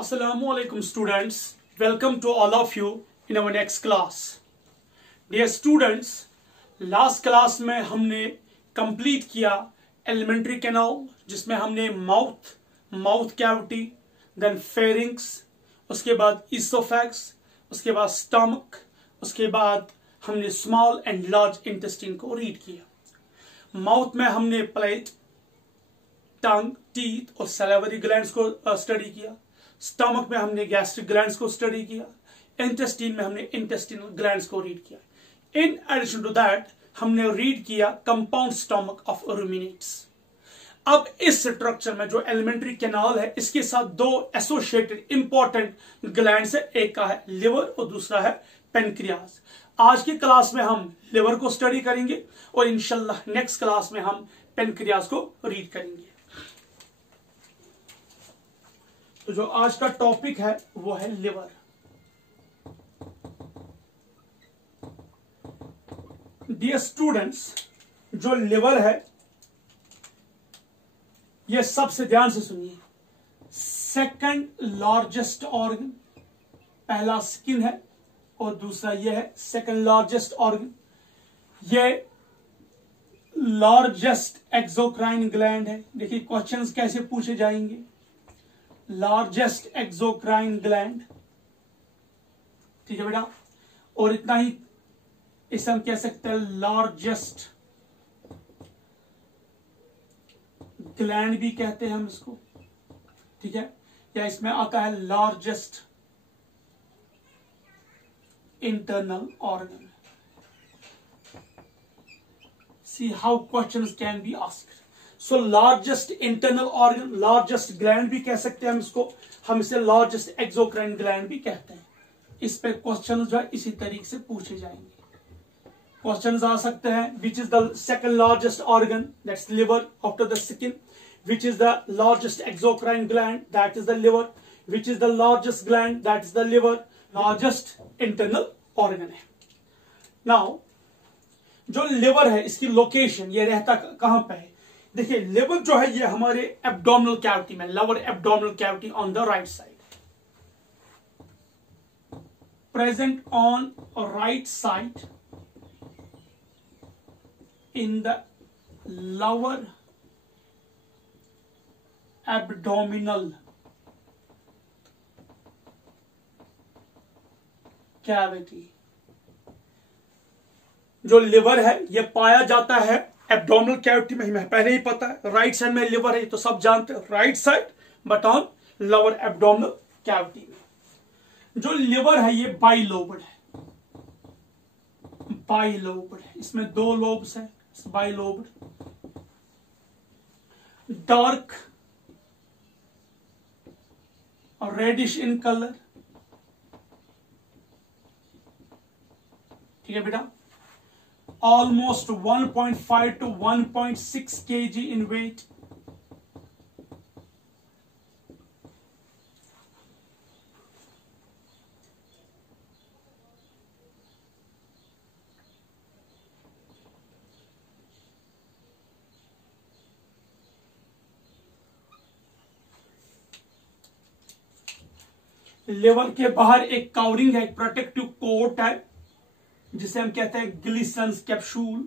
Assalamualaikum students, welcome to all of you in our next class. Dear students, last class में हमने complete किया elementary canal जिसमें हमने mouth cavity, then pharynx, उसके बाद esophagus, उसके बाद stomach, उसके बाद हमने small and large intestine को read किया. Mouth में हमने palate, tongue, teeth और salivary glands को study किया. स्टमक में हमने गैस्ट्रिक ग्लैंड्स को स्टडी किया. इंटेस्टाइन में हमने इंटेस्टिनल ग्लैंड्स को रीड किया. इन एडिशन टू दैट हमने रीड किया कंपाउंड स्टमक ऑफ रुमिनेट्स. अब इस स्ट्रक्चर में जो एलिमेंट्री कैनाल है इसके साथ दो एसोसिएटेड इंपॉर्टेंट ग्लैंड्स है. एक का है लिवर और दूसरा है पेनक्रियाज. आज की क्लास में हम लिवर को स्टडी करेंगे और इंशाल्लाह नेक्स्ट क्लास में हम पेनक्रियाज को रीड करेंगे. तो जो आज का टॉपिक है वो है लिवर. डियर स्टूडेंट्स, जो लिवर है ये सबसे ध्यान से सुनिए. Second largest organ. पहला स्किन है और दूसरा ये है सेकंड लार्जेस्ट ऑर्गन. ये लार्जेस्ट एक्सोक्राइन ग्लैंड है. देखिए क्वेश्चंस कैसे पूछे जाएंगे. लार्जेस्ट एक्सोक्राइन ग्लैंड, ठीक है बेटा. और इतना ही इसे हम कह सकते हैं लार्जेस्ट ग्लैंड भी कहते हैं हम इसको, ठीक है. या इसमें आता है largest internal organ. See how questions can be asked. So largest internal organ, largest gland भी कह सकते हैं हम इसको. हम इसे लार्जेस्ट एक्सोक्राइन ग्लैंड भी कहते हैं. इस पे क्वेश्चन जो है इसी तरीके से पूछे जाएंगे. क्वेश्चंस आ सकते हैं. Which is the second largest organ, that's liver after the skin. Which is the largest exocrine gland, that is the liver. Which is the largest gland, that is the liver. Largest internal organ है. Now जो liver है इसकी location ये रहता कहां पे है. देखिए लिवर जो है ये हमारे एब्डोमिनल कैविटी में, lower abdominal cavity on the right side, present on right side in the lower abdominal cavity. जो लिवर है ये पाया जाता है एब्डोमिनल कैविटी में. हमें पहले ही पता है राइट साइड में लिवर है, तो सब जानते हैं right side, but on lower abdominal cavity में. जो लिवर है ये बाइलोब्ड है. बाइलोब्ड है, इसमें दो लोब्स हैं. बाइलोब्ड, डार्क और रेडिश इन कलर, ठीक है बेटा. Almost 1.5 to 1.6 kg in weight. Liver के बाहर एक कवरिंग है, एक प्रोटेक्टिव कोट है जिसे हम कहते हैं ग्लिसन्स कैप्सूल.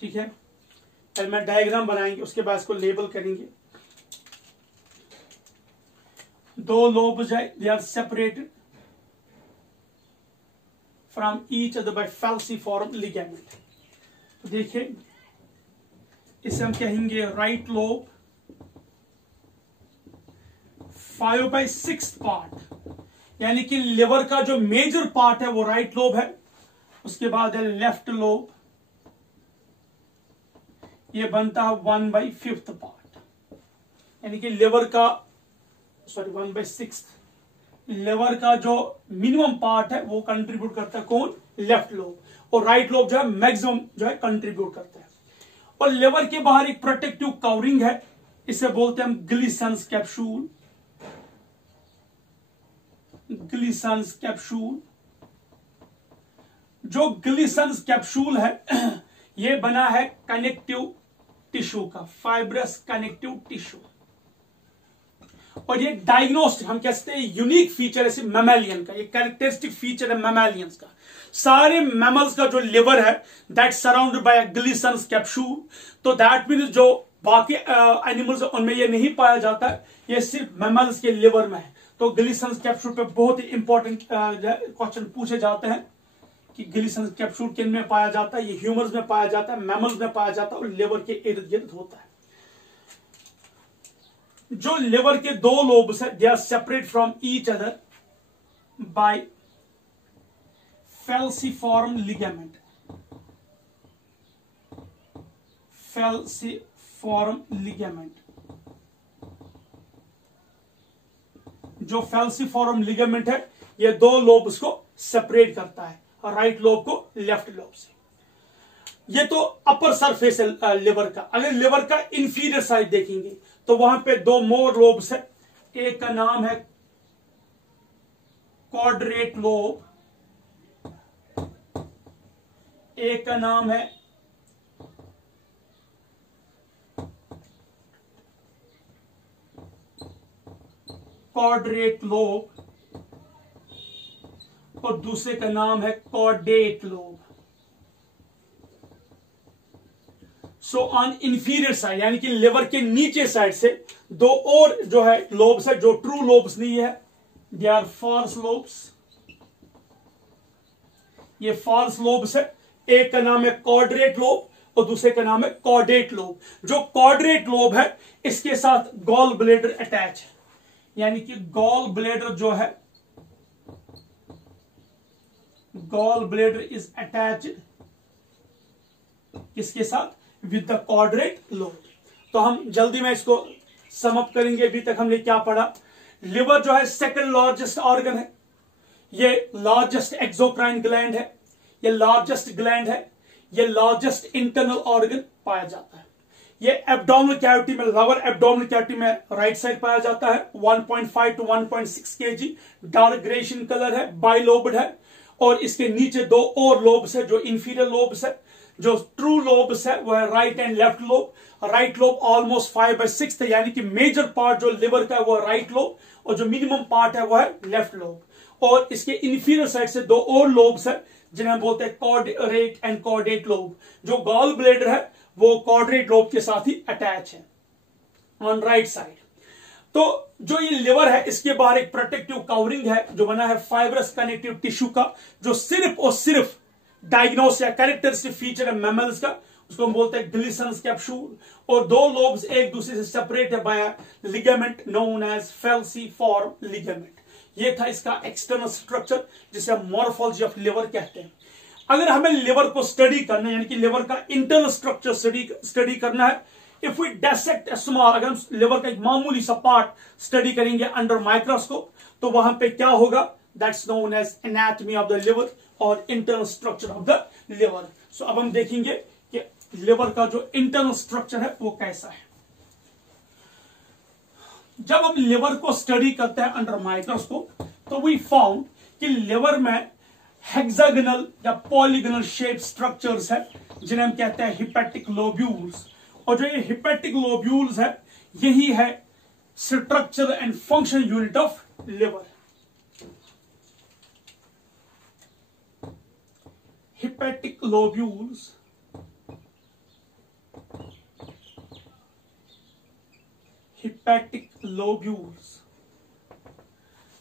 ठीक है, पहले मैं डायग्राम बनाएंगे उसके बाद इसको लेबल करेंगे. दो लोब्स है, they are separated from each other by falciform ligament. तो देखिए इसे हम कहेंगे राइट लोब. 5/6 पार्ट, यानी कि लिवर का जो मेजर पार्ट है वो राइट लोब है. उसके बाद है लेफ्ट लोब, ये बनता है 1/5 पार्ट. यानी कि लिवर का 1/6 लिवर का जो मिनिमम पार्ट है वो कंट्रीब्यूट करता है कौन, लेफ्ट लोब. और राइट लोब जो है मैक्सिमम जो है कंट्रीब्यूट करता है. और लिवर के बाहर एक प्रोटेक्टिव कवरिंग है, इसे बोलते हैं हम ग्लिसन्स कैप्सूल. Glisson's capsule. जो ग्लिसन्स कैप्सूल है ये बना है कनेक्टिव टिश्यू का, फाइब्रस कनेक्टिव टिश्यू। और ये डायग्नोस्टिक हम कह सकते हैं यूनिक फीचर है मैमेलियन का, ये कैरेक्टरिस्टिक फीचर है मैमेलियंस का। सारे मैमल्स का जो लिवर है that surrounded by Glisson's capsule, तो दैट मीन्स जो बाकी एनिमल्स उनमें ये नहीं पाया जाता है, ये सिर्फ मैमल्स के लिवर में है। तो ग्लिसन्स कैप्सूल पे बहुत ही इंपॉर्टेंट क्वेश्चन पूछे जाते हैं कि ग्लिसन्स कैप्सूल किन में पाया जाता है। ये ह्यूमंस में पाया जाता है, मैमल्स में पाया जाता है और लिवर के इर्द गिर्द होता है। जो लिवर के दो लोब्स है, they are separate from each other by falciform ligament. Falciform ligament, जो फेल्सिफॉर्म लिगामेंट है ये दो लोब्स को सेपरेट करता है, राइट लोब को लेफ्ट लोब से। ये तो अपर सरफेस है लिवर का। अगर लिवर का इंफीरियर साइड देखेंगे तो वहां पे दो मोर लोब्स है, एक का नाम है क्वाड्रेट लोब, एक का नाम है क्वाड्रेट लोब और दूसरे का नाम है chordate lobe. So on inferior side यानी कि लिवर के नीचे साइड से दो और जो है लोब्स है, जो ट्रू लोब्स नहीं है, दे आर फॉल्स लोब्स। ये फॉल्स लोब्स है, एक का नाम है क्वाड्रेट लोब और दूसरे का नाम है कॉर्डेट लोब। जो क्वाड्रेट लोब है इसके साथ गॉल ब्लेडर अटैच है, यानी कि गॉल ब्लेडर जो है, गॉल ब्लेडर इज अटैच्ड किसके साथ, विद द क्वाड्रेट लोब। तो हम जल्दी में इसको सम अप करेंगे। अभी तक हमने क्या पढ़ा, लिवर जो है सेकंड लार्जेस्ट ऑर्गन है, ये लार्जेस्ट एक्सोक्राइन ग्लैंड है, ये लार्जेस्ट ग्लैंड है, ये लार्जेस्ट इंटरनल ऑर्गन पाया जाता है। ये एब्डोमिनल कैविटी में, लोअर एब्डोमिनल कैविटी में राइट साइड पाया जाता है। 1.5 to 1.6 kg, dark greyish in colour है, बाइलोब्ड है। और इसके नीचे दो और लोब्स है जो इंफीरियर लोब्स है। जो ट्रू लोब्स है वो है right and left lobe. Right lobe almost 5/6 है, यानी कि मेजर पार्ट जो लिवर का है वो राइट लोब और जो मिनिमम पार्ट है वो है लेफ्ट लोब। और इसके इंफीरियर साइड से दो और लोब्स है जिन्हें हम बोलते हैं कॉर्डेट एंड कॉर्डेट लोब। जो गॉल ब्लेडर है वो कॉर्डेट लोब के साथ ही अटैच है ऑन राइट साइड। तो जो ये लिवर है इसके बाहर एक प्रोटेक्टिव कवरिंग है जो बना है फाइब्रस कनेक्टिव टिश्यू का, जो सिर्फ और सिर्फ डायग्नोस या कैरेक्टरिस्टिक फीचर है मैमल्स का, उसको हम बोलते हैं ग्लिसन्स कैप्सूल। और दो लोब्स एक दूसरे से सेपरेट है by ligament known as falciform ligament. ये था इसका एक्सटर्नल स्ट्रक्चर जिसे हम मॉर्फोलॉजी ऑफ लिवर कहते हैं। अगर हमें लिवर को स्टडी करना है, यानी कि लिवर का इंटरनल स्ट्रक्चर स्टडी करना है, if we dissect a small, अगर हम लिवर का एक मामूली सा पार्ट स्टडी करेंगे अंडर माइक्रोस्कोप तो वहां पे क्या होगा, that's known as anatomy of the liver और internal structure of the liver. So अब हम देखेंगे कि लिवर का जो इंटरनल स्ट्रक्चर है वो कैसा है। जब हम लिवर को स्टडी करते हैं अंडर माइक्रोस्कोप तो वी फाउंड कि लिवर में हेक्सागोनल या पॉलीगोनल शेप स्ट्रक्चर्स है जिन्हें हम कहते हैं हिपैटिक लोब्यूल्स। और जो ये हिपैटिक लोब्यूल्स है यही है structure and function unit of liver. Hepatic lobules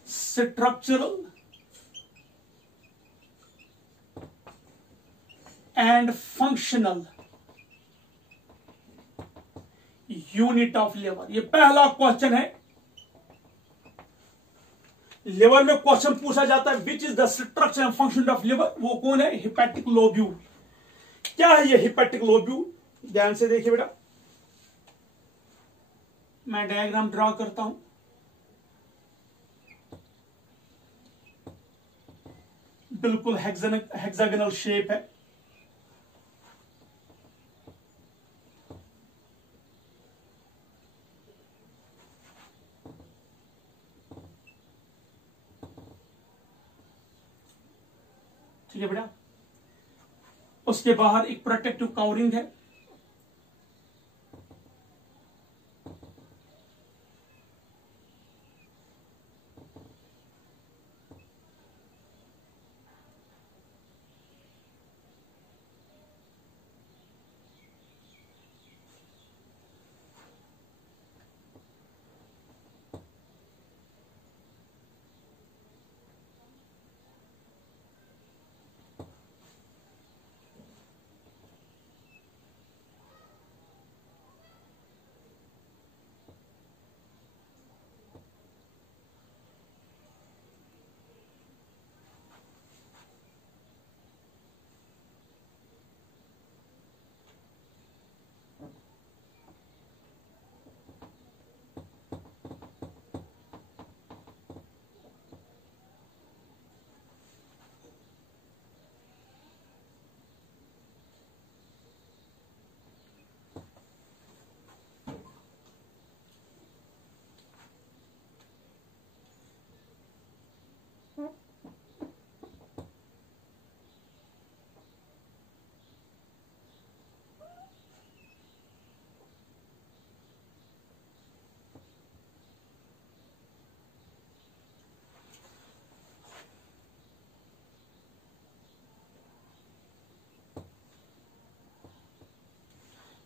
structural and functional unit of liver. ये पहला क्वेश्चन है। लिवर में क्वेश्चन पूछा जाता है which is the structure and function of liver, वो कौन है, हिपैटिक लोब्यूल। क्या है ये हिपैटिक लोब्यूल, ध्यान से देखिए बेटा, मैं डायग्राम ड्रॉ करता हूं। बिल्कुल हेक्सागोनल शेप है। ठीक है बेटा। उसके बाहर एक प्रोटेक्टिव कवरिंग है।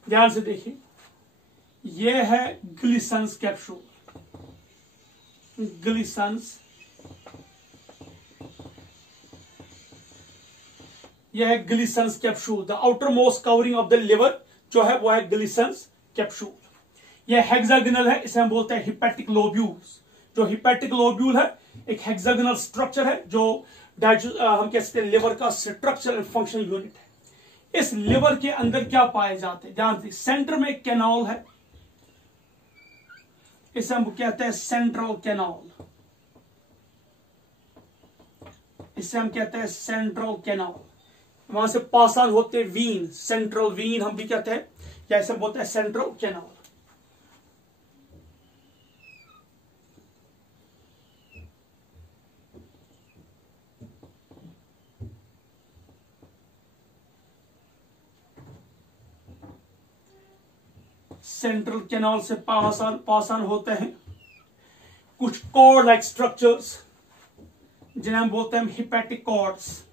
ध्यान से देखिए, यह है ग्लिसन्स कैप्सूल, ग्लिसन्स, यह है Glisson's capsule. The outer most covering of the liver जो है वो है ग्लिसन्स कैप्सूल। यह हेक्सागोनल है, इसे हम बोलते हैं हिपैटिक लोब्यूल्स। जो हिपैटिक लोब्यूल है एक हेक्सागोनल स्ट्रक्चर है जो हम कह सकते हैं लिवर का स्ट्रक्चर एंड फंक्शन यूनिट है। इस लिवर के अंदर क्या पाए जाते हैं, ध्यान से, सेंटर में एक कैनाल है, इसे हम कहते हैं सेंट्रल कैनाल, इसे हम कहते हैं सेंट्रल कैनाल। वहां से पास ऑन होते वीन, सेंट्रल वीन हम भी कहते हैं, या इसे बोलते हैं सेंट्रल कैनाल। सेंट्रल कैनाल से पास ऑन होते हैं कुछ कॉर्ड लाइक स्ट्रक्चर्स जिन्हें हम बोलते हैं हिपैटिक कॉर्ड्स।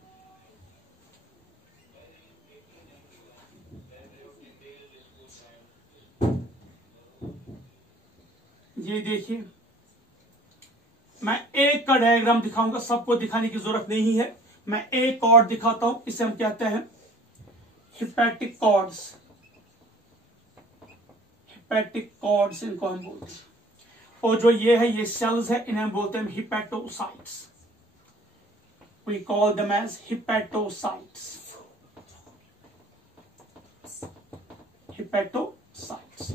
ये देखिए, मैं एक का डायग्राम दिखाऊंगा, सबको दिखाने की जरूरत नहीं है। मैं एक कॉर्ड दिखाता हूं, इसे हम कहते हैं हिपैटिक कॉर्ड्स, हिपैटिक कॉर्ड्स इनको हम बोलते हैं। और जो ये है ये सेल्स है, इन्हें हम बोलते हैं hepatocytes. We call them as hepatocytes, hepatocytes.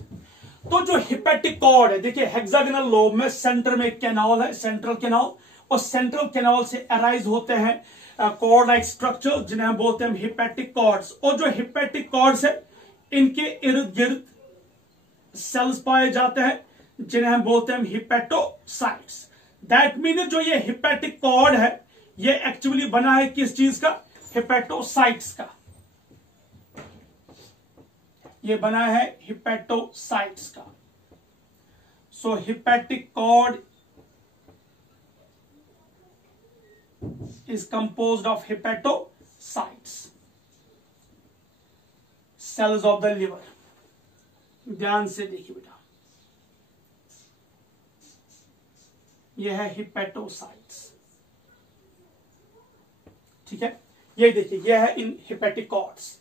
तो जो हिपैटिक कॉर्ड है, देखिए हेक्सागोनल लोब में सेंटर में कैनाल है, सेंट्रल कैनाल, और सेंट्रल कैनाल से अराइज होते हैं कॉर्ड लाइक स्ट्रक्चर जिन्हें हम बोलते हैं हिपैटिक कॉर्ड्स। और जो हिपैटिक कॉर्ड्स है इनके इर्द गिर्द सेल्स पाए जाते हैं जिन्हें हम बोलते हैं हिपैटोसाइट्स। दैट मीन जो ये हिपैटिक कॉर्ड है ये एक्चुअली बना है किस चीज का, हिपैटोसाइट्स का। ये बना है हिपैटोसाइट्स का। So hepatic cord is composed of hepatocytes, cells of the liver. ध्यान से देखिए बेटा, यह है हिपैटोसाइट्स, ठीक है। ये देखिए, यह है इन हिपैटिक कॉर्ड्स।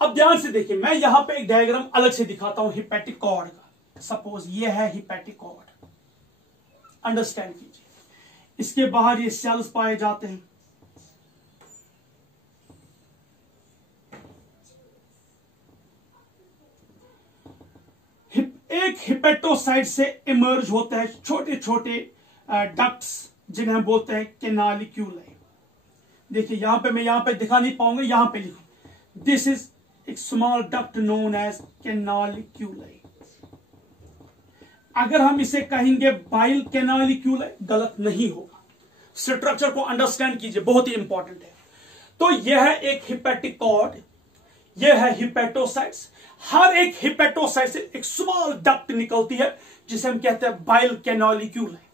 अब ध्यान से देखिए, मैं यहां पे एक डायग्राम अलग से दिखाता हूं हिपैटिक कॉर्ड का। सपोज ये है हिपैटिक कॉर्ड, अंडरस्टैंड कीजिए। इसके बाहर ये सेल्स पाए जाते हैं, एक हिपैटोसाइट से इमर्ज होते हैं छोटे छोटे डक्ट्स जिन्हें हम बोलते हैं कैनालिक्यूलाई। देखिए यहां पे, मैं यहां पे दिखा नहीं पाऊंगा, यहां पे लिखो, दिस इज एक स्मॉल डक्ट नोन एज कैनालिक्यूलाई। अगर हम इसे कहेंगे बाइल कैनालिक्यूलाई, गलत नहीं होगा। स्ट्रक्चर को अंडरस्टैंड कीजिए, बहुत ही इंपॉर्टेंट है। तो यह है एक हिपैटिक कॉर्ड, ये है हिपेटोसाइट्स। हर एक हिपेटोसाइट से एक स्मॉल डक्ट निकलती है जिसे हम कहते हैं बाइल कैनालिक्यूल है।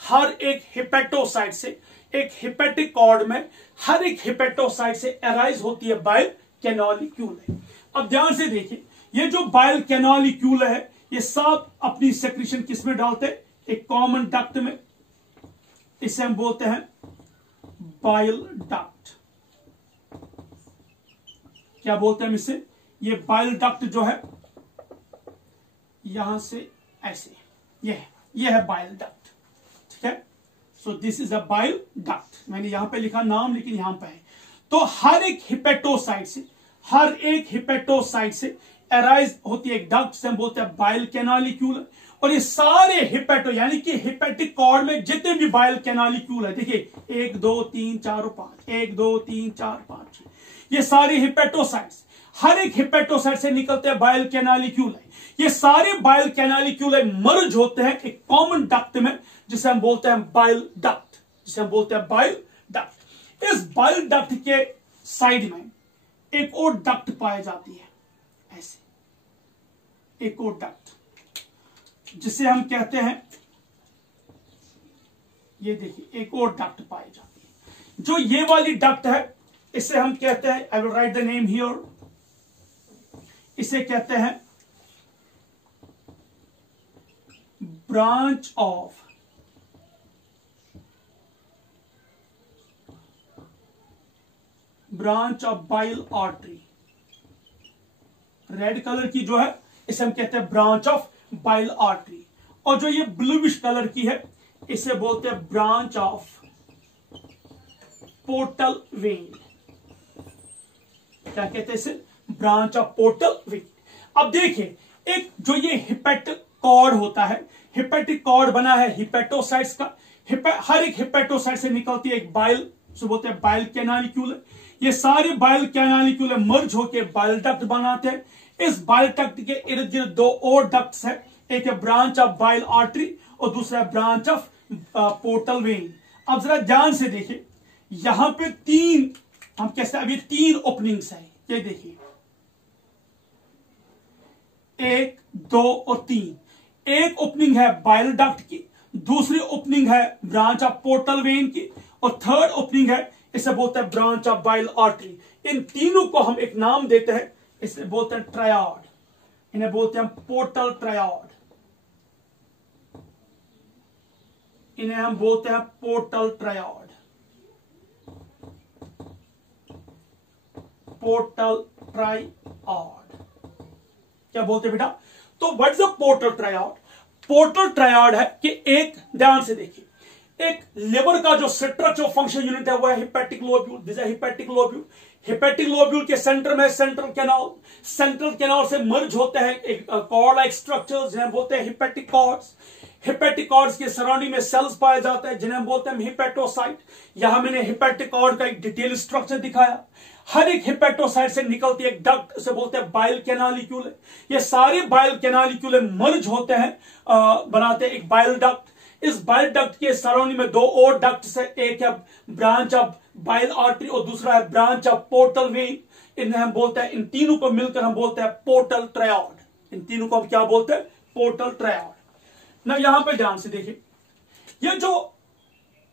हर एक हिपेटोसाइट से, एक हिपेटिक कॉर्ड में हर एक हिपेटोसाइट से अराइज होती है बाइल कैनालिक्यूल है। अब ध्यान से देखिए, ये जो बाइल कैनालिक्यूल है ये सब अपनी सेक्रेशन किस में डालते हैं? एक कॉमन डक्ट में। इसे हम बोलते हैं बाइल डक्ट। क्या बोलते हैं हम इसे? ये बाइल डक्ट जो है यहां से ऐसे, ये है बाइल डक्ट, ठीक है। So this is a bile duct. मैंने यहां पे लिखा नाम, लेकिन यहां पे है। तो हर एक हिपेटोसाइट से अराइज होती है एक डक्ट से हम बोलते हैं बाइल कैनालिक्यूल। और ये सारे हिपेटो यानी कि हिपेटिक कॉर्ड में जितने भी बाइल कैनालिक्यूल है, देखिए 1 2 3 4 5, 1 2 3 4 5, ये सारे हिपेटोसाइट्स, हर एक हिपेटोसाइट से निकलते हैं बाइल कैनालिक्यूल। ये सारे बाइल कैनालिक्यूल मर्ज होते हैं एक कॉमन डक्ट में जिसे हम बोलते हैं बाइल डक्ट, इस बाइल डक्ट के साइड में एक और डक्ट पाई जाती है, ऐसे एक और डक्ट जिसे हम कहते हैं, ये देखिए एक और डक्ट पाई जाती है। जो ये वाली डक्ट है इसे हम कहते हैं, I will write the name here, इसे कहते हैं branch of bile artery. Red colour की जो है इसे हम कहते हैं ब्रांच ऑफ बाइल आर्टरी, और जो ये ब्लूइश कलर की है इसे बोलते हैं ब्रांच ऑफ पोर्टल वेन। क्या कहते हैं इसे? Branch of portal vein. अब देखिए, एक जो ये हिपेटिक कॉर्ड होता है, हिपेटिक कॉर्ड बना है हिपेटोसाइट्स का। हर एक हिपेटोसाइट से निकलती है एक बाइल, जो बोलते हैं बाइल कैनालिक्यूल। ये सारे बाइल कैनालिक्यूल मर्ज होकर बाइल डक्ट बनाते हैं। इस बाइल डक्ट के इर्द गिर्द दो और डक्ट्स है, एक है ब्रांच ऑफ बाइल आर्टरी और दूसरा है ब्रांच ऑफ पोर्टल वेन। अब जरा ध्यान से देखिए, यहां पे तीन, हम कैसे, अभी 3 ओपनिंग्स है, ये देखिए 1 2 और 3। एक ओपनिंग है बाइल डक्ट की, दूसरी ओपनिंग है ब्रांच ऑफ पोर्टल वेन की, और थर्ड ओपनिंग है, इसे बोलते हैं ब्रांच ऑफ बाइल आर्टरी। इन तीनों को हम एक नाम देते हैं, इसे बोलते हैं ट्रायड, इन्हें बोलते हैं पोर्टल ट्रायड, इन्हें हम बोलते हैं पोर्टल ट्रायड, पोर्टल ट्रायड। क्या बोलते हैं बेटा? तो what is a portal triad? Portal triad है कि एक, ध्यान से देखिए, एक लिवर का जो स्ट्रक्चर फंक्शन यूनिट है वो है hepatic lobule. This is hepatic lobule. Hepatic lobule के सेंटर में सेंट्रल कैनाल, सेंट्रल कैनाल से मर्ज होते हैं एक कॉर्ड लाइक स्ट्रक्चर जिन्हें बोलते हैं हिपेटिक कॉर्ड्स। हिपेटिक कॉर्ड्स के सराउंडिंग में सेल्स पाए जाते हैं जिन्हें बोलते हैं हिपेटोसाइट। यहां मैंने हिपेटिक कॉर्ड का एक डिटेल स्ट्रक्चर दिखाया। हर एक हिपेटोसाइट से निकलती एक डक्ट, उसे बोलते हैं बाइल कैनालिक्यूल। ये सारे बाइल कैनालिक्यूल मर्ज होते हैं, बनाते हैं एक बाइल डक्ट। इस बाइल डक्ट के सराउंडिंग में 2 और डक्ट्स है, एक है ब्रांच ऑफ बाइल आर्टरी और दूसरा है ब्रांच ऑफ पोर्टल वेन। इन्हें हम बोलते हैं, इन तीनों को मिलकर हम बोलते हैं पोर्टल ट्रायड। इन तीनों को हम क्या बोलते हैं? Portal triad. ना यहां पे ध्यान से देखिए, ये जो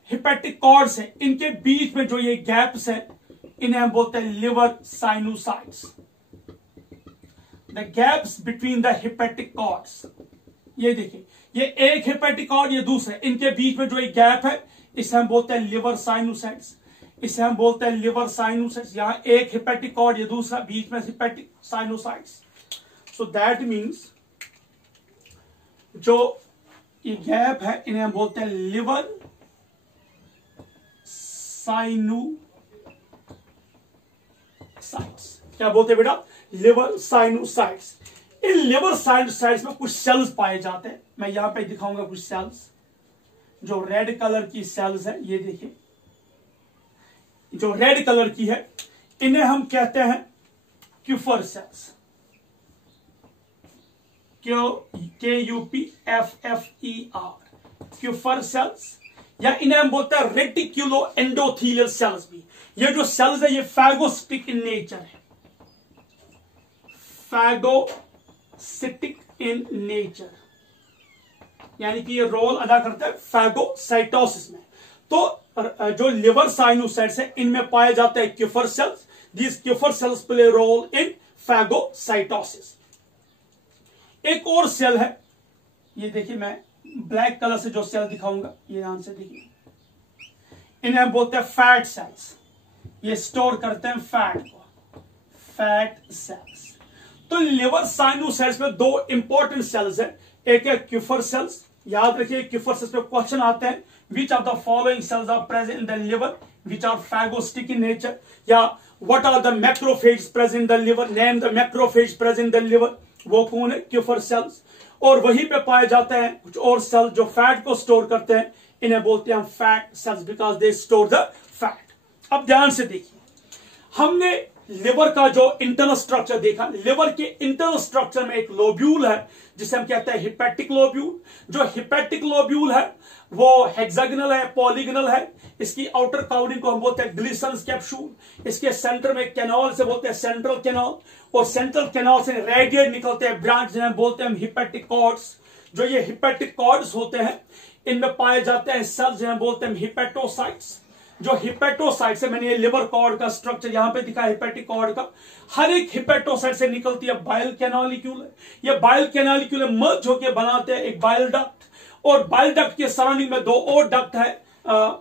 हिपेटिक कॉर्ड्स है इनके बीच में जो ये गैप्स है इन्हें हम बोलते हैं liver sinusoids. The gaps between the hepatic cords, ये देखिए, ये एक हिपेटिक कॉर्ड, ये दूसरा, इनके बीच में जो एक गैप है इसे हम बोलते हैं लिवर साइनोसाइट्स। इसे हम बोलते हैं लिवर साइनोसाइट्स। यहां एक हिपेटिक कॉर्ड, ये दूसरा, बीच में हिपेटिक साइनोसाइट्स। सो दैट मीन्स जो ये गैप है इन्हें हम बोलते हैं लिवर साइनोसाइट्स। क्या बोलते हैं बेटा? लिवर साइनोसाइट्स। इन लिवर साइनोसाइट्स में कुछ सेल्स पाए जाते हैं, मैं यहां पे दिखाऊंगा कुछ सेल्स। जो रेड कलर की सेल्स है, ये देखिए, जो रेड कलर की है इन्हें हम कहते हैं क्यूफर सेल्स। KUPFFER, क्यूफर सेल्स, या इन्हें हम बोलते हैं रेटिक्यूलो एंडोथीलियल सेल्स भी। ये जो सेल्स है ये फैगोस्पिक इन नेचर है। फैगोसिटिक इन नेचर, यानी कि ये रोल अदा करता है फैगोसाइटोसिस में। तो जो लिवर साइनोसाइट्स है इनमें पाए जाते हैं Kupffer cells. These Kupffer cells play role in phagocytosis. एक और सेल है, ये देखिए मैं ब्लैक कलर से जो सेल दिखाऊंगा, ये ध्यान से देखिए, इन्हें हम बोलते हैं फैट सेल्स। ये स्टोर करते हैं फैट को, फैट सेल्स। तो लिवर साइनोसाइट्स में दो इंपॉर्टेंट सेल्स है, एक है क्यूफर सेल्स। याद रखिए क्यूफर सेल्स पे क्वेश्चन आते हैं, which of the following cells are present in the liver which are phagocytic in nature, या what are the macrophage present in the liver, name the macrophage present in the liver. वो कौन है? Kupffer cells. और वहीं पे पाए जाते हैं कुछ और सेल जो फैट को स्टोर करते हैं, इन्हें बोलते हैं fat cells because they store the fat. अब ध्यान से देखिए, हमने लिवर का जो इंटरनल स्ट्रक्चर देखा। लिवर के इंटरनल स्ट्रक्चर में एक लोब्यूल है जिसे हम कहते हैं हिपैटिक लोब्यूल। जो हिपैटिक लोब्यूल है वो हेक्सागोनल है, पॉलीगोनल है। इसकी आउटर कवरिंग को हम बोलते हैं ग्लिसन्स कैप्सूल। इसके सेंटर में कैनाल से बोलते हैं सेंट्रल कैनाल, और सेंट्रल कैनाल से रेडिएट निकलते हैं ब्रांच जिन्हें बोलते हैं हिपैटिक कॉर्ड्स। जो ये हिपैटिक कॉर्ड्स होते हैं इनमें पाए जाते हैं सेल्स जिन्हें बोलते हैं हिपैटोसाइट्स। जो हिपैटोसाइट्स है, मैंने ये लिवर कॉर्ड का स्ट्रक्चर यहां पे दिखा हिपैटिक कॉर्ड का, हर एक हिपैटोसाइट से निकलती है बाइल कैनालिक्यूल। ये बाइल कैनालिक्यूल मर्ज होकर बनाते हैं एक बाइल डक्ट, और बाइल डक्ट के सराउंडिंग में दो और डक्ट है,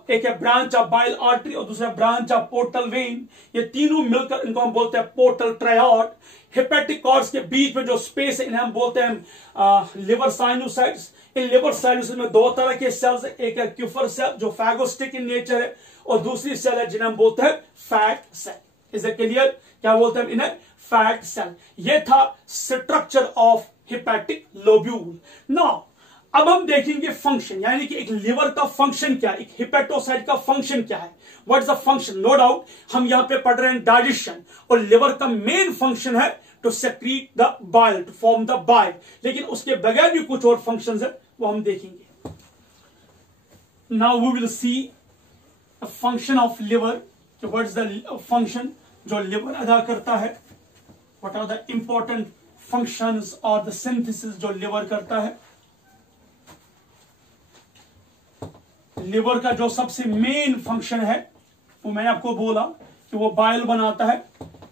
एक है ब्रांच ऑफ बाइल आर्टरी और दूसरा ब्रांच ऑफ पोर्टल वेन। ये तीनों मिलकर इनको हम बोलते हैं पोर्टल ट्रायड। हिपैटिक कॉर्ड्स के बीच में जो स्पेस है इन्हें हम बोलते हैं लिवर साइनोसाइट्स। इन लिवर साइनोसाइट्स में दो तरह के सेल्स है, एक है क्यूफर सेल जो फैगोस्टिक इन नेचर है, और दूसरी सेल है जिन्हें हम बोलते हैं fat cell. Is it clear? क्या बोलते हैं इन्हें? Fat cell. ये था structure of hepatic lobule. Now अब हम देखेंगे फंक्शन, यानी कि एक लिवर का फंक्शन क्या है, एक हिपैटोसाइट का फंक्शन क्या है, what is the function. No doubt हम यहां पे पढ़ रहे हैं डाइजेशन, और लिवर का मेन फंक्शन है to secrete the bile, to form the bile, लेकिन उसके बगैर भी कुछ और फंक्शंस है वो हम देखेंगे। Now we will see the function of liver, what is the function जो लिवर अदा करता है, what are the important functions और द सिंथेसिस जो लिवर करता है। लिवर का जो सबसे मेन फंक्शन है वो मैंने आपको बोला कि वो बाइल बनाता है।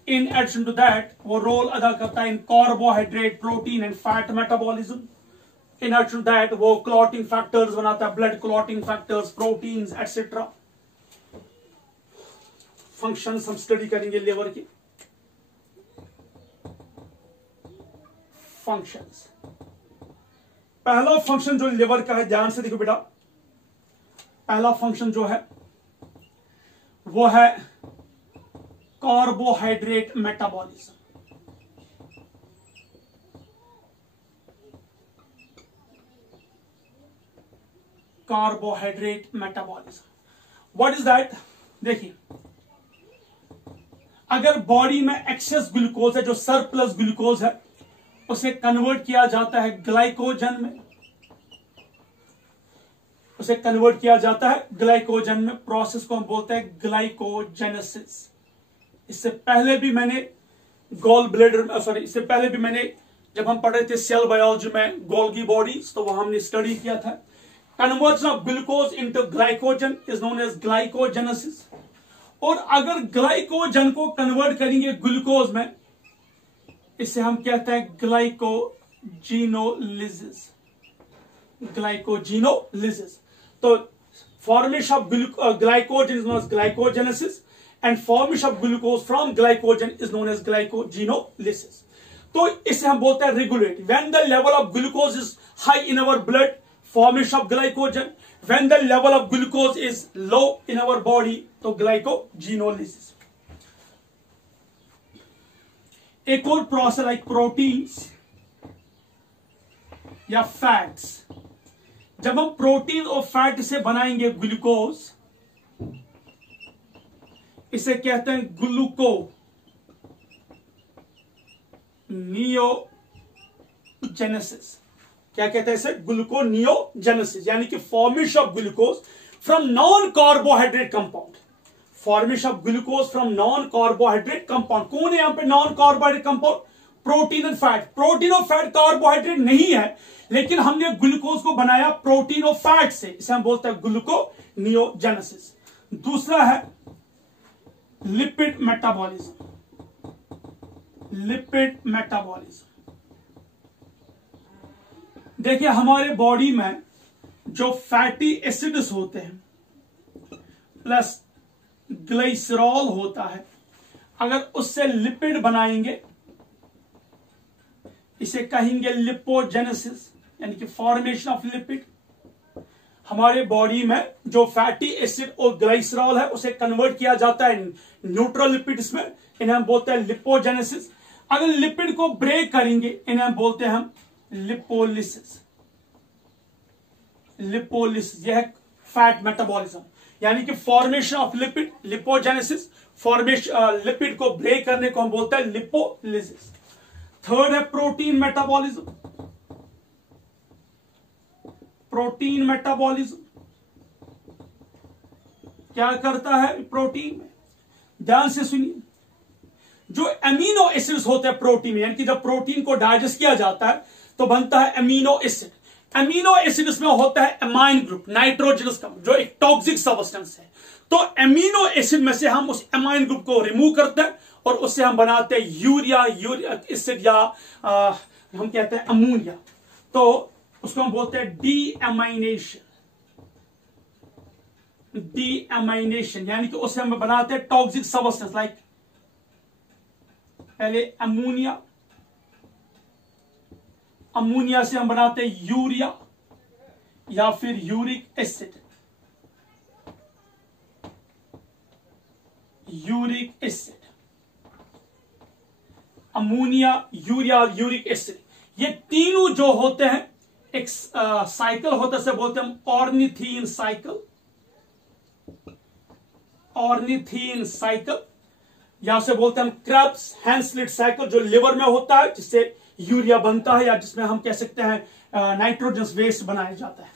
इन एडिशन टू दैट वो रोल अदा करता है in carbohydrate, protein and fat metabolism. In addition to that वो क्लॉटिंग फैक्टर्स बनाता है, blood clotting factors, proteins etcetera. Functions हम स्टडी करेंगे लिवर के। फंक्शंस, पहला फंक्शन जो लिवर का है, ध्यान से देखो बेटा, पहला फंक्शन जो है वो है carbohydrate metabolism. Carbohydrate metabolism, what is that? देखिए, अगर बॉडी में एक्सेस ग्लूकोज है, जो सरप्लस ग्लूकोज है, उसे कन्वर्ट किया जाता है ग्लाइकोजन में, उसे कन्वर्ट किया जाता है ग्लाइकोजन में। प्रोसेस को हम बोलते हैं ग्लाइकोजेनेसिस। इससे पहले भी मैंने गॉल ब्लैडर, सॉरी, इससे पहले भी मैंने, जब हम पढ़ रहे थे सेल बायोलॉजी में गोल्गी बॉडीज, तो वहां हमने स्टडी किया था। Conversion of glucose into glycogen is known as glycogenesis. और अगर ग्लाइकोजन को कन्वर्ट करेंगे ग्लूकोज में, इसे हम कहते हैं ग्लाइकोजीनोलिसिस। ग्लाइकोजीनोलिसिस। तो formation of glycogen is known as glycogenesis, and formation of glucose from glycogen is known as glycogenolysis. तो इसे हम बोलते हैं regulate. When the level of glucose is high in our blood, formation of glycogen. When the level of glucose is low in our body, तो glycogenolysis. एक और process like proteins या fats, जब हम प्रोटीन और फैट से बनाएंगे glucose, इसे कहते हैं ग्लूकोनियोजेनेसिस। क्या कहते हैं इसे? ग्लूकोनियोजेनेसिस, यानी कि formation of glucose from non carbohydrate compound. Formation of glucose from non carbohydrate compound. कौन है यहां पे non carbohydrate compound? Protein and fat. Protein और फैट कार्बोहाइड्रेट नहीं है, लेकिन हमने ग्लूकोज को बनाया प्रोटीन और फैट से, इसे हम बोलते हैं ग्लूकोनियोजेनेसिस। दूसरा है लिपिड मेटाबॉलिज्म। लिपिड मेटाबॉलिज्म, देखिए हमारे बॉडी में जो फैटी एसिड्स होते हैं प्लस ग्लिसरॉल होता है, अगर उससे लिपिड बनाएंगे इसे कहेंगे लिपोजेनेसिस, यानी कि फॉर्मेशन ऑफ लिपिड। हमारे बॉडी में जो फैटी एसिड और ग्लिसरॉल है उसे कन्वर्ट किया जाता है न्यूट्रल लिपिड्स में, इन्हें हम बोलते हैं लिपोजेनेसिस। अगर लिपिड को ब्रेक करेंगे इन्हें हम बोलते हैं हम लिपोलिसिस। लिपोलिसिस यह है फैट मेटाबॉलिज्म, यानी कि formation of lipid, lipogenesis, formation lipid को ब्रेक करने को हम बोलते हैं लिपोलिसिस। थर्ड है प्रोटीन मेटाबॉलिज्म। प्रोटीन मेटाबॉलिज्म क्या करता है प्रोटीन में, ध्यान से सुनिए। जो अमीनो एसिड्स होते हैं प्रोटीन में, यानी कि जब प्रोटीन को डाइजेस्ट किया जाता है तो बनता है अमीनो एसिड। अमीनो एसिड्स में होता है अमाइन ग्रुप, नाइट्रोजनस का, जो एक टॉक्सिक सब्सटेंस है। तो अमीनो एसिड में से हम उस अमाइन ग्रुप को रिमूव करते हैं और उससे हम बनाते हैं यूरिया एसिड, या हम कहते हैं अमोनिया। तो उसको हम बोलते हैं डीएमाइनेशन। डीएमाइनेशन यानी कि उससे हम बनाते हैं टॉक्सिक सब्सटेंस, लाइक पहले अमोनिया, अमोनिया से हम बनाते हैं यूरिया या फिर uric acid. Uric acid, ammonia, urea, uric acid, ये तीनों जो होते हैं एक साइकिल होता है, बोलते हैं हम ऑर्निथीन साइकिल। ऑर्निथीन साइकिल या से बोलते हैं हम क्रेब्स हैंसलिट साइकिल, जो लिवर में होता है जिससे यूरिया बनता है, या जिसमें हम कह सकते हैं नाइट्रोजन वेस्ट बनाया जाता है।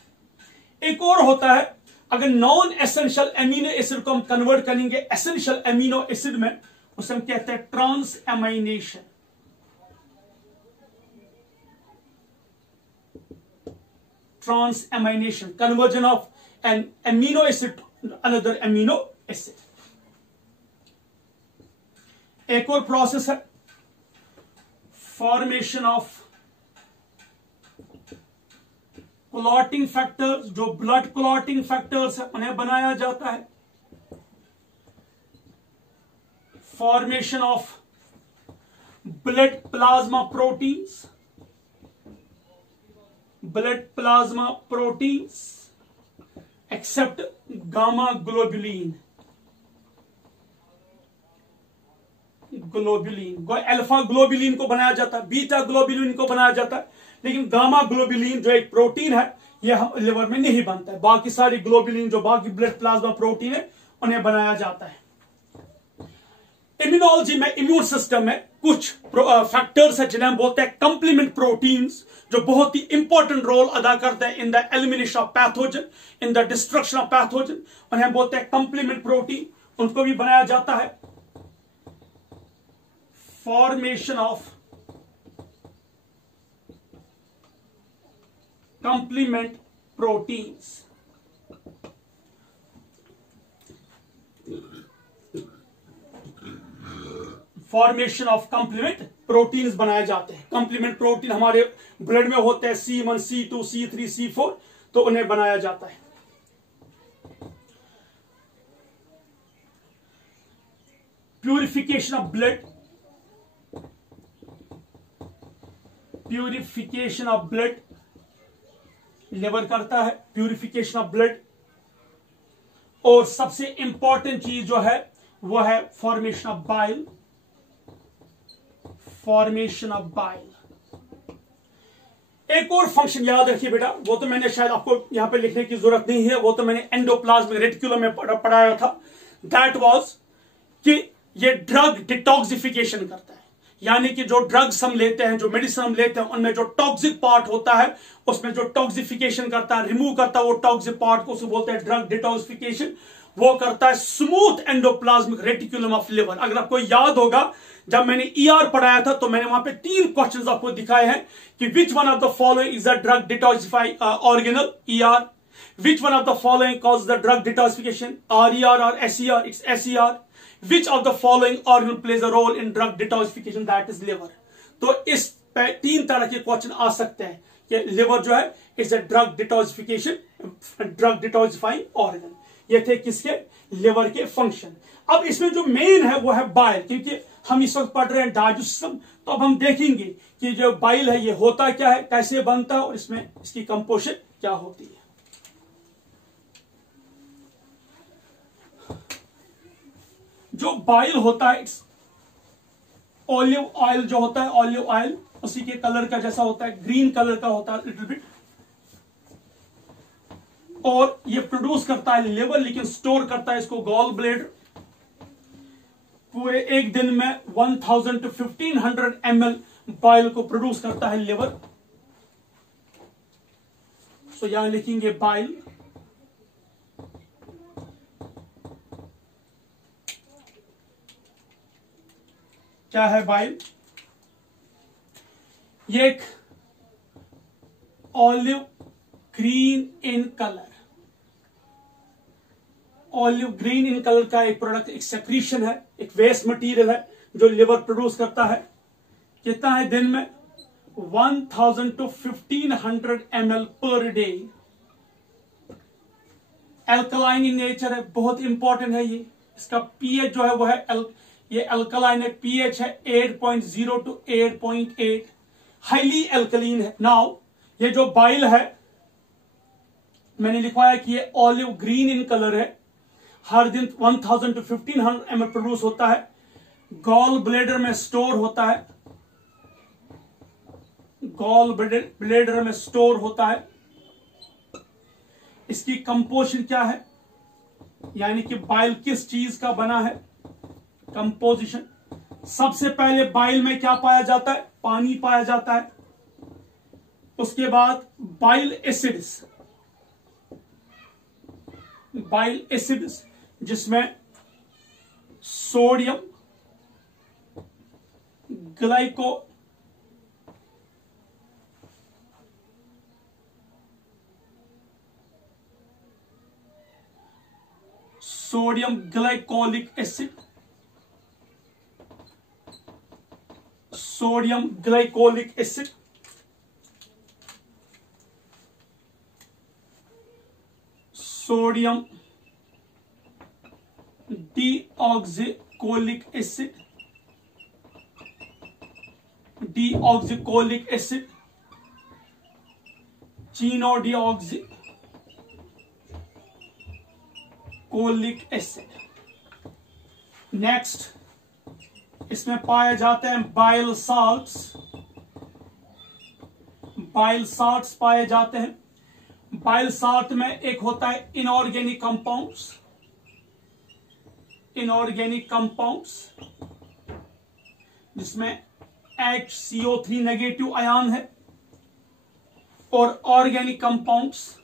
एक और होता है, अगर नॉन एसेंशियल एमिनो एसिड को हम कन्वर्ट करेंगे एसेंशियल एमिनो एसिड में, उसे हम कहते हैं transamination. Transamination, conversion of an amino acid to another amino acid. एक और प्रोसेस है फॉर्मेशन ऑफ क्लॉटिंग फैक्टर्स, जो ब्लड क्लॉटिंग फैक्टर्स है उन्हें बनाया जाता है। Formation of blood plasma proteins, blood plasma proteins except gamma globulin. Globulin, alpha globulin को बनाया जाता है, बीटा ग्लोबुलिन को बनाया जाता है, लेकिन गामा ग्लोबुलिन जो एक प्रोटीन है यह हम लिवर में नहीं बनता है। बाकी सारी ग्लोबुलिन जो बाकी ब्लड प्लाज्मा प्रोटीन है उन्हें बनाया जाता है। इम्यूनोलॉजी में, इम्यून सिस्टम में कुछ फैक्टर्स है जिन्हें हम बोलते हैं कंप्लीमेंट प्रोटीन्स, जो बहुत ही इंपॉर्टेंट रोल अदा करते हैं in the elimination of pathogen, in the destruction of pathogen. उन्हें हम बोलते हैं कंप्लीमेंट प्रोटीन, उनको भी बनाया जाता है। Formation of complement proteins, formation of complement proteins बनाए जाते हैं। कंप्लीमेंट प्रोटीन हमारे ब्लड में होते हैं C1, C2, C3, C4, तो उन्हें बनाया जाता है। Purification of blood, purification of blood liver करता है, प्यूरिफिकेशन ऑफ ब्लड। और सबसे इंपॉर्टेंट चीज जो है वो है formation of bile. Formation of bile, एक और फंक्शन याद रखिए बेटा, वो तो मैंने शायद आपको यहां पे लिखने की जरूरत नहीं है, वो तो मैंने एंडोप्लाज्मिक रेटिकुलम में पढ़ाया था। दैट वाज कि ये ड्रग डिटॉक्सिफिकेशन करता है, यानी कि जो ड्रग्स हम लेते हैं, जो मेडिसिन हम लेते हैं, उनमें जो टॉक्सिक पार्ट होता है उसमें जो टॉक्सिफिकेशन करता है, रिमूव करता है वो टॉक्सिक पार्ट को, उसे बोलते हैं ड्रग डिटॉक्सिफिकेशन। वो करता है smooth endoplasmic reticulum of liver. अगर आपको याद होगा जब मैंने ईआर पढ़ाया था तो मैंने वहां पे 3 क्वेश्चंस आपको दिखाए हैं कि which one of the following is a drug detoxify organelle, ER. Which one of the following causes the drug detoxification, RER or SER? It's SER. Which of the following organ plays a role in drug detoxification? That is liver. तो इस 3 तरह के question आ सकते हैं कि liver जो है it's a drug detoxification, drug detoxifying organ. ये थे किसके? लिवर के फंक्शन। अब इसमें जो मेन है वो है बाइल, क्योंकि हम इस वक्त पढ़ रहे हैं डाइजेशन, तो अब हम देखेंगे कि जो बाइल है ये होता क्या है, कैसे बनता है और इसमें इसकी कंपोजिशन क्या होती है। जो बाइल होता है ऑलिव ऑयल, जो होता है ऑलिव ऑयल उसी के कलर का जैसा होता है, ग्रीन कलर का होता है लिटिल बिट, और ये प्रोड्यूस करता है लिवर, लेकिन स्टोर करता है इसको गॉल ब्लेडर। पूरे एक दिन में 1000 to 1500 ml बाइल को प्रोड्यूस करता है लिवर। सो यहां लिखेंगे बाइल। क्या है बाइल? ये एक olive green in colour, olive green in colour का एक प्रोडक्ट, एक सेक्रीशन है, एक वेस्ट मटेरियल है जो लिवर प्रोड्यूस करता है। कितना है दिन में? 1000 to 1500 ml per day. Alkaline in nature है, बहुत इंपॉर्टेंट है ये। इसका पीएच जो है वो है ये अल्कलाइन है, पीएच है 8.0 to 8.8, हाईली एल्कलीन है। नाउ ये जो बाइल है मैंने लिखवाया कि ये ऑलिव ग्रीन इन कलर है, हर दिन 1000 to 1500 ml प्रोड्यूस होता है, गॉल ब्लेडर में स्टोर होता है, गॉल ब्लेडर में स्टोर होता है। इसकी कंपोजिशन क्या है, यानी कि बाइल किस चीज का बना है, कंपोजिशन। सबसे पहले बाइल में क्या पाया जाता है? पानी पाया जाता है। उसके बाद बाइल एसिड्स, बाइल एसिड्स जिसमें sodium glycolic acid, sodium glycolic acid, sodium deoxycholic acid, deoxycholic acid, chenodeoxycholic acid. Next इसमें पाए जाते हैं बाइल साल्ट्स, बाइल साल्ट्स पाए जाते हैं। बाइल साल्ट में एक होता है इनऑर्गेनिक कंपाउंड्स, इनऑर्गेनिक कंपाउंड्स जिसमें HCO3 नेगेटिव आयन है, और ऑर्गेनिक कंपाउंड्स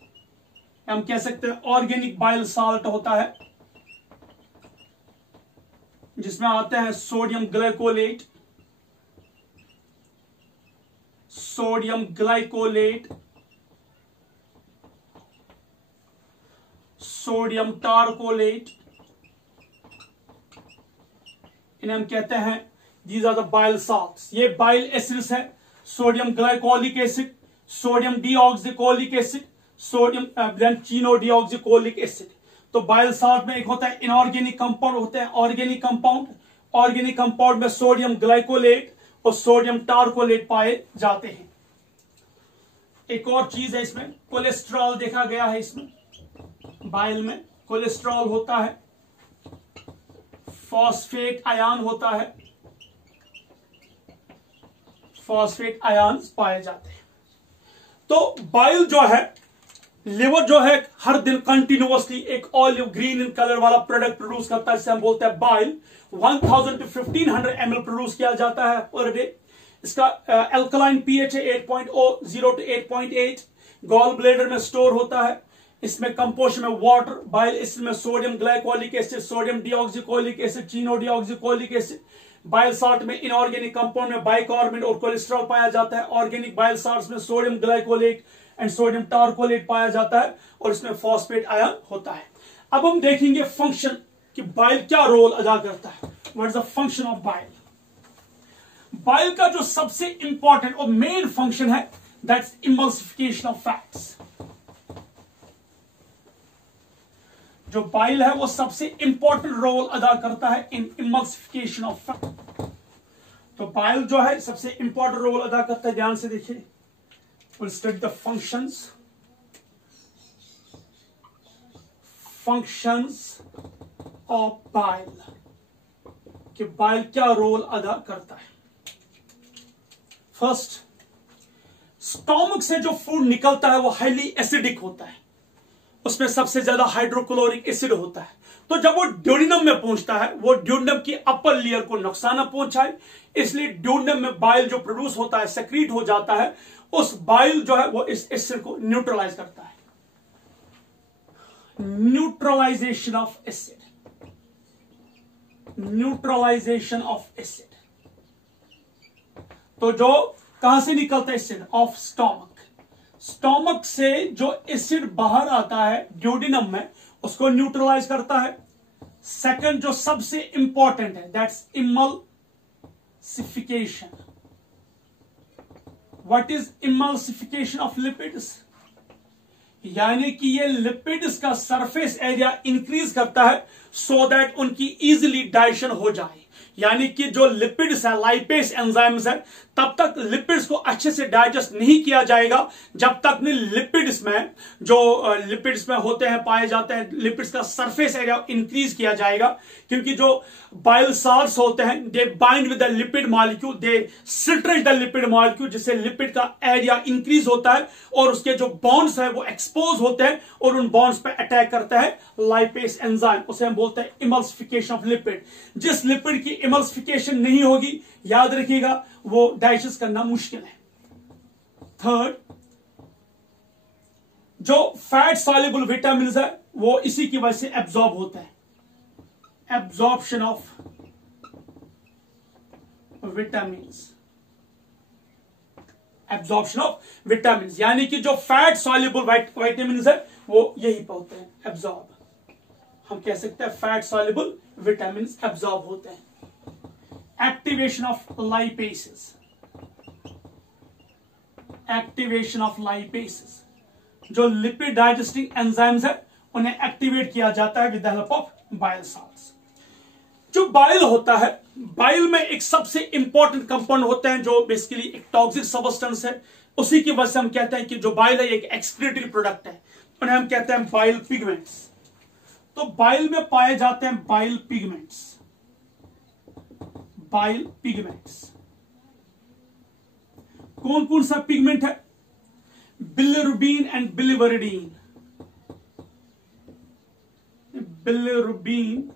हम कह सकते हैं ऑर्गेनिक बाइल साल्ट होता है जिसमें आते हैं sodium glycolate, sodium glycolate, sodium taurocholate, इन्हें हम कहते हैं these are the bile salts. ये बाइल एसिड्स है, sodium glycolic acid, sodium deoxycholic acid, sodium chenodeoxycholic acid. तो बाइल साल्ट में एक होता है इनऑर्गेनिक कंपाउंड, होते हैं ऑर्गेनिक कंपाउंड। ऑर्गेनिक कंपाउंड में सोडियम ग्लाइकोलेट और सोडियम टारकोलेट पाए जाते हैं। एक और चीज है इसमें, कोलेस्ट्रॉल देखा गया है इसमें, बाइल में कोलेस्ट्रॉल होता है, फॉस्फेट आयन होता है, फॉस्फेट आयन्स पाए जाते हैं। तो बाइल जो है, लिवर जो है हर दिन कंटिन्यूअसली एक ऑलिव ग्रीन इन कलर वाला प्रोडक्ट प्रोड्यूस करता है, जिसे हम बोलते हैं बाइल। 1000 to 1500 ml प्रोड्यूस किया जाता है पर डे। इसका एल्कलाइन पीएच है 8.0 to 8.8, गॉल ब्लेडर में स्टोर होता है, इसमें कंपोजिशन में वाटर, बाइल एसिड में sodium glycolic acid, sodium deoxycholic acid, Chino deoxycholic acid. Bile salt में इनऑर्गेनिक कंपाउंड में बाइकार्बोनेट और कोलेस्ट्रॉल पाया जाता है। ऑर्गेनिक बाइल साल्ट्स में सोडियम ग्लाइकोलेट एंड सोडियम टारकोलेट पाया जाता है और इसमें फॉस्फेट आयन होता है। अब हम देखेंगे फंक्शन कि बाइल क्या रोल अदा करता है। What is the function of bile? Bile का जो सबसे इंपॉर्टेंट और मेन फंक्शन है दैट्स इमल्सिफिकेशन ऑफ फैट्स। जो बाइल है वो सबसे इंपॉर्टेंट रोल अदा करता है इन इमल्सिफिकेशन ऑफ फैट। तो बाइल जो है सबसे इंपॉर्टेंट रोल अदा करता है। ध्यान से देखिए, will study the functions of bile, कि बाइल क्या रोल अदा करता है। फर्स्ट, स्टोमक से जो फूड निकलता है वो हाईली एसिडिक होता है, उसमें सबसे ज्यादा हाइड्रोक्लोरिक एसिड होता है। तो जब वो ड्यूडेनम में पहुंचता है वो ड्यूडेनम की अपर लेयर को नुकसान न पहुंचाए, इसलिए ड्यूडेनम में बाइल जो प्रोड्यूस होता है, सेक्रीट हो जाता है, उस बाइल जो है वो इस एसिड को न्यूट्रलाइज करता है। Neutralisation of acid, neutralisation of acid. तो जो कहां से निकलता है एसिड? Of stomach. स्टोमक से जो एसिड बाहर आता है ड्यूडेनम में, उसको न्यूट्रलाइज करता है। सेकंड जो सबसे इंपॉर्टेंट है that's emulsification. What is emulsification of lipids? यानी कि ये लिपिड्स का सरफेस एरिया इंक्रीज करता है सो दैट उनकी इजीली डाइजेशन हो जाए। यानी कि जो लिपिड्स है, लाइपेज एंजाइम्स है, तब तक लिपिड्स को अच्छे से डाइजेस्ट नहीं किया जाएगा जब तक लिपिड्स में जो लिपिड्स में होते हैं, पाए जाते हैं, लिपिड्स का सरफेस एरिया इंक्रीज किया जाएगा। क्योंकि जो बाइल साल्ट्स होते हैं दे bind with the lipid molecule, they citrate the lipid molecule, जिससे लिपिड का एरिया इंक्रीज होता है और उसके जो बॉन्ड्स है वो एक्सपोज होते हैं और उन बॉन्ड्स पे अटैक करता है लाइपेज एंजाइम। उसे हम बोलते हैं इमल्सिफिकेशन ऑफ लिपिड। जिस लिपिड की इमल्सिफिकेशन नहीं होगी, याद रखिएगा, वो डाइजेस्ट करना मुश्किल है। थर्ड, जो फैट सॉल्युबल विटामिन है वो इसी की वजह से एब्जॉर्ब होता है। Absorption of vitamin, absorption of vitamin, यानी कि जो फैट सॉल्युबल विटामिन है वो यही पे होते हैं, एब्जॉर्ब। हम कह सकते हैं फैट सॉल्युबल विटामिन एब्जॉर्ब होते हैं। एक्टिवेशन ऑफ लाइपेसेस, एक्टिवेशन ऑफ लाइपेसेस, जो लिपिड डाइजेस्टिंग एंजाइम्स है उन्हें एक्टिवेट किया जाता है with the help of bile salts. जो बाइल होता है, बाइल में एक सबसे इंपॉर्टेंट कंपाउंड होते हैं जो बेसिकली एक टॉक्सिक सबस्टेंस है। उसी की वजह से हम कहते हैं कि जो बाइल है एक एक्सक्रीटरी प्रोडक्ट है, उन्हें हम कहते हैं बाइल पिगमेंट्स। तो बाइल में पाए जाते हैं बाइल पिगमेंट्स। बाइल पिगमेंट्स कौन कौन सा पिगमेंट है? Bilirubin and biliverdin. Bilirubin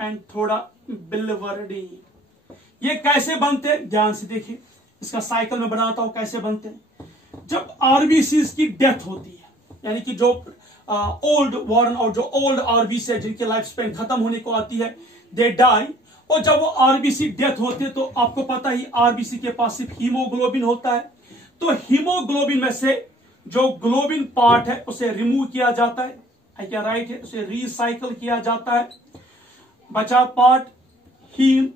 and थोड़ा बिलिवरिडीन। ये कैसे बनते हैं? ध्यान से देखिए, इसका साइकिल में बनाता हूं कैसे बनते हैं। जब आरबीसीज की डेथ होती है, यानी कि जो ओल्ड वॉर्न और जो ओल्ड आरबीसी है जिनकी लाइफ स्पेन खत्म होने को आती है, दे डाई। और जब वो आरबीसी डेथ होते हैं तो आपको पता ही आरबीसी के पास सिर्फ हीमोग्लोबिन होता है। तो हीमोग्लोबिन में से जो ग्लोबिन पार्ट है उसे रिमूव किया जाता है, क्या राइट है, उसे रिसाइकल किया जाता है। बचा पार्ट हीम,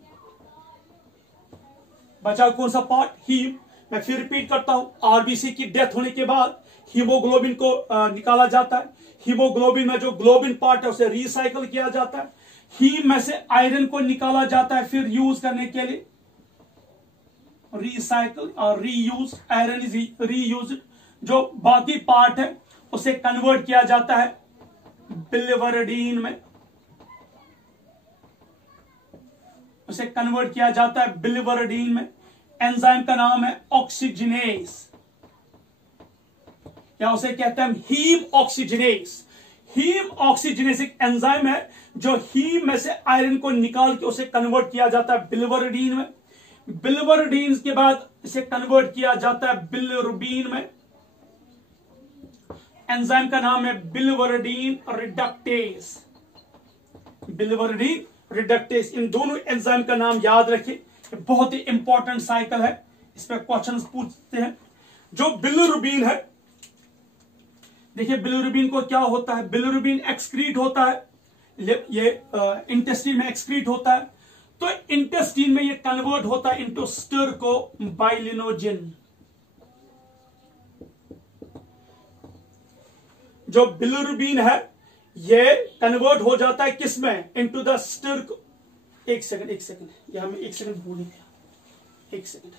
बचा कौन सा पार्ट? हीम। मैं फिर रिपीट करता हूं, आरबीसी की डेथ होने के बाद हीमोग्लोबिन को निकाला जाता है। हीमोग्लोबिन में जो ग्लोबिन पार्ट है उसे रिसाइकल किया जाता है। हीम में से आयरन को निकाला जाता है फिर यूज करने के लिए, रिसाइकल और रीयूज, आयरन इज रीयूज। जो बाकी पार्ट है उसे कन्वर्ट किया जाता है बिलिवरिडीन में, उसे कन्वर्ट किया जाता है बिलिवरिडीन में। एंजाइम का नाम है ऑक्सीजनेस, या उसे कहते हैं हीम ऑक्सीजनेस। हीम ऑक्सीजनेस एक एंजाइम है जो हीम में से आयरन को निकाल के उसे कन्वर्ट किया जाता है बिलिवरिडीन में। बिलिवरिडीन के बाद इसे कन्वर्ट किया जाता है बिलिरुबिन में। एंजाइम का नाम है बिलिवर्डिन रिडक्टेस। बिलिवर्डिन रिडक्टेस, इन दोनों एंजाइम का नाम याद रखिए, बहुत ही इंपॉर्टेंट साइकिल है, इस पर क्वेश्चंस पूछते हैं। जो बिलिरुबिन है, देखिए बिलिरुबिन को क्या होता है, बिलिरुबिन एक्सक्रीट होता है, ये इंटेस्टाइन में एक्सक्रीट होता है, तो इंटेस्टाइन में ये कन्वर्ट होता है इनटू स्टिरकोबाइलिनोजिन। जो बिलिरुबिन है ये कन्वर्ट हो जाता है किसमें, इनटू द स्टिरको, एक सेकंड यहां में एक सेकंड भूल गया, एक सेकंड।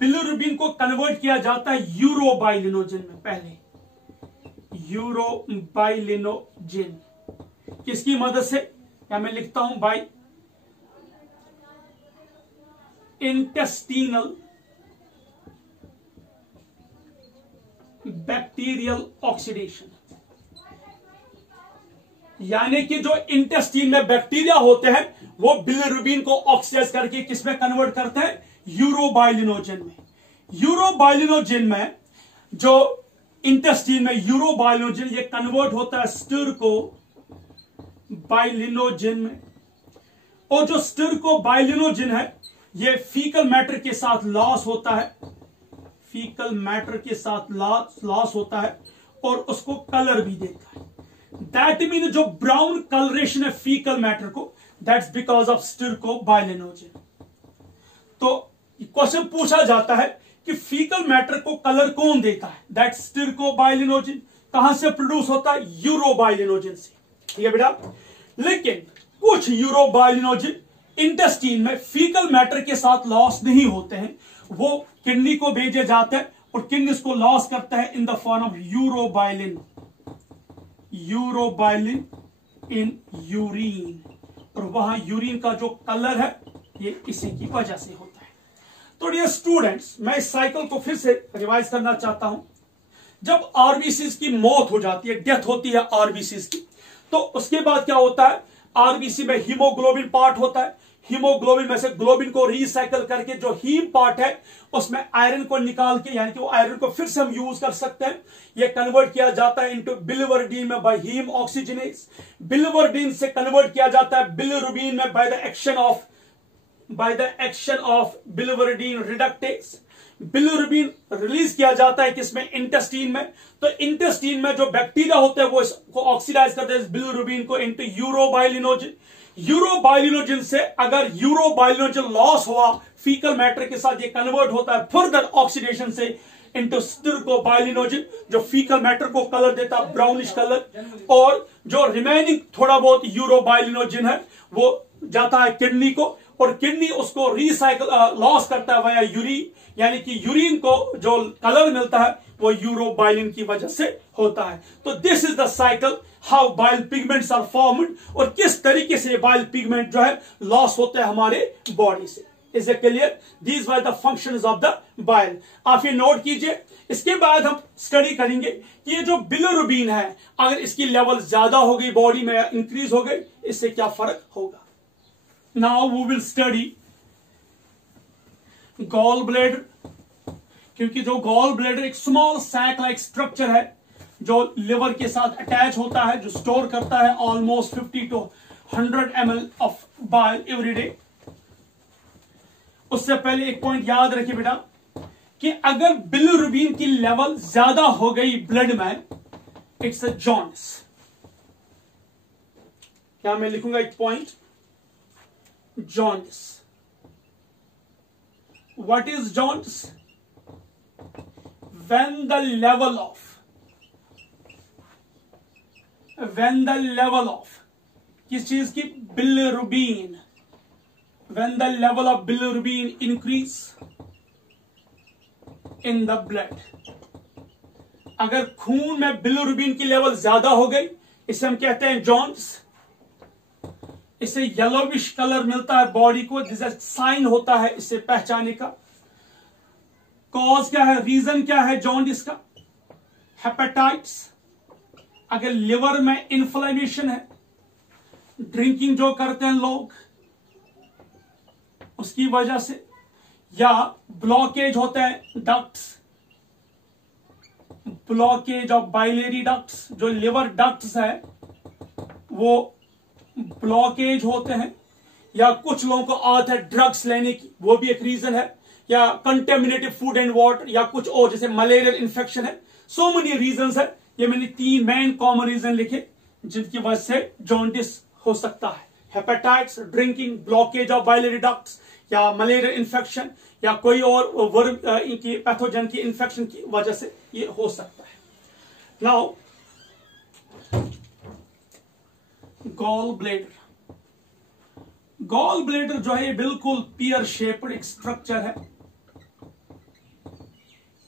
बिलिरुबिन को कन्वर्ट किया जाता है यूरोबाइलिनोजिन में, पहले यूरोबाइलिनोजिन किसकी मदद से, या मैं लिखता हूं बाय इंटेस्टिनल बैक्टीरियल ऑक्सीडेशन, यानी कि जो इंटेस्टाइन में बैक्टीरिया होते हैं वो बिलिरुबिन को ऑक्सीडाइज करके किसमें कन्वर्ट करते हैं, यूरोबाइलिनोजिन में। यूरोबाइलिनोजिन में, जो इंटेस्टाइन में यूरोबाइलिनोजिन ये कन्वर्ट होता है स्टिरकोबाइलिनोजिन में, और जो स्टिरकोबाइलिनोजिन है ये फीकल मैटर के साथ लॉस होता है, फीकल मैटर के साथ लॉस होता है और उसको कलर भी देता है। दैट मीन जो ब्राउन कलरेशन है फीकल मैटर को, दैट्स बिकॉज ऑफ स्टिरकोबाइलिनोजिन। तो क्वेश्चन पूछा जाता है कि फीकल मैटर को कलर कौन देता है, दैट्स स्टिरकोबाइलिनोजिन। कहां से प्रोड्यूस होता है, यूरोबाइलिनोजिन से, ठीक है बेटा। लेकिन कुछ यूरोबाइलिनोजिन इंटेस्टाइन में फीकल मैटर के साथ लॉस नहीं होते हैं, वो किडनी को भेजे जाते हैं और किडनी इसको लॉस करता है in the form of urobilin, urobilin in urine, और वहां यूरिन का जो कलर है ये इसी की वजह से होता है। तो डियर स्टूडेंट्स, मैं इस साइकिल को फिर से रिवाइज करना चाहता हूं। जब आरबीसीज की मौत हो जाती है, डेथ होती है आरबीसीज की, तो उसके बाद क्या होता है, आरबीसी में हीमोग्लोबिन पार्ट होता है, हीमोग्लोबिन में से ग्लोबिन को रिसाइकल करके जो हीम पार्ट है उसमें आयरन को निकाल के, यानी कि वो आयरन को फिर से हम यूज कर सकते हैं, ये कन्वर्ट किया जाता है इनटू बिलिवर्डिन में बाय हीम ऑक्सीजनेज। बिलिवर्डिन से कन्वर्ट किया जाता है बिलिरुबिन में by the action of बिलिवर्डिन reductase. Bilirubin release किया जाता है किसमें, इंटेस्टाइन में। तो इंटेस्टाइन में जो बैक्टीरिया होते हैं वो इसको ऑक्सीडाइज करते हैं बिलिरुबिन को इनटू यूरोबाइलिनोजिन। यूरोबाइलिनोजिन से अगर यूरोबाइलिनोजिन लॉस हुआ फीकल मैटर के साथ, ये कन्वर्ट होता है फर्दर ऑक्सीडेशन से इनटू स्टिरकोबाइलिनोजिन, जो फीकल मैटर को कलर देता है ब्राउनिश कलर, और जो रिमेनिंग थोड़ा बहुत यूरोबाइलिनोजिन है वो जाता है किडनी को, और किडनी उसको रिसाइकल लॉस करता है वाया यूरिन, यानी कि यूरिन को जो कलर मिलता है वो यूरोबाइलिन की वजह से होता है। तो this is the cycle how bile pigments are formed, और किस तरीके से बाइल पिगमेंट जो है लॉस होते हैं हमारे बॉडी से। Is it clear? These were the functions of the bile. आप ये नोट कीजिए। इसके बाद हम स्टडी करेंगे कि ये जो बिलिरुबिन है अगर इसकी लेवल ज्यादा हो गई बॉडी में, इंक्रीज हो गई, इससे क्या फर्क होगा। Now we will study gall bladder, क्योंकि जो गॉल ब्लैडर एक स्मॉल सैक लाइक स्ट्रक्चर है जो लिवर के साथ अटैच होता है, जो स्टोर करता है almost 50 to 100 ml of bile every day. उससे पहले एक पॉइंट याद रखिए बेटा कि अगर बिलिरुबिन की लेवल ज्यादा हो गई ब्लड में, इट्स अ जॉन्डिस। क्या मैं लिखूंगा एक point, jaundice. What is jaundice? when the level of किस चीज की, bilirubin, when the level of bilirubin increase in the blood, अगर खून में बिलिरुबिन की लेवल ज्यादा हो गई, इसे हम कहते हैं जॉन्डिस। इसे येलोविश कलर मिलता है बॉडी को, जिसे साइन होता है इसे पहचाने का। कॉज क्या है, रीजन क्या है जॉन्डिस का? हेपेटाइटिस, अगर लिवर में इन्फ्लेमेशन है, ड्रिंकिंग जो करते हैं लोग उसकी वजह से, या ब्लॉकेज होते हैं ducts, blockage of biliary ducts, जो लिवर डक्ट्स है वो ब्लॉकेज होते हैं, या कुछ लोगों को आदत है ड्रग्स लेने की, वो भी एक रीजन है, या कंटेमिनेटेड फूड एंड वाटर, या कुछ और जैसे मलेरियल इंफेक्शन है। सो मेनी रीजंस है। ये मैंने 3 मेन कॉमन रीजन लिखे जिनकी वजह से जॉन्डिस हो सकता है। Hepatitis, drinking, blockage of biliary ducts, या मलेरिया इन्फेक्शन, या कोई और वर्म की पैथोजन की इन्फेक्शन की वजह से ये हो सकता है। Now gall bladder. Gall bladder जो है ये बिल्कुल पियर शेप्ड एक स्ट्रक्चर है,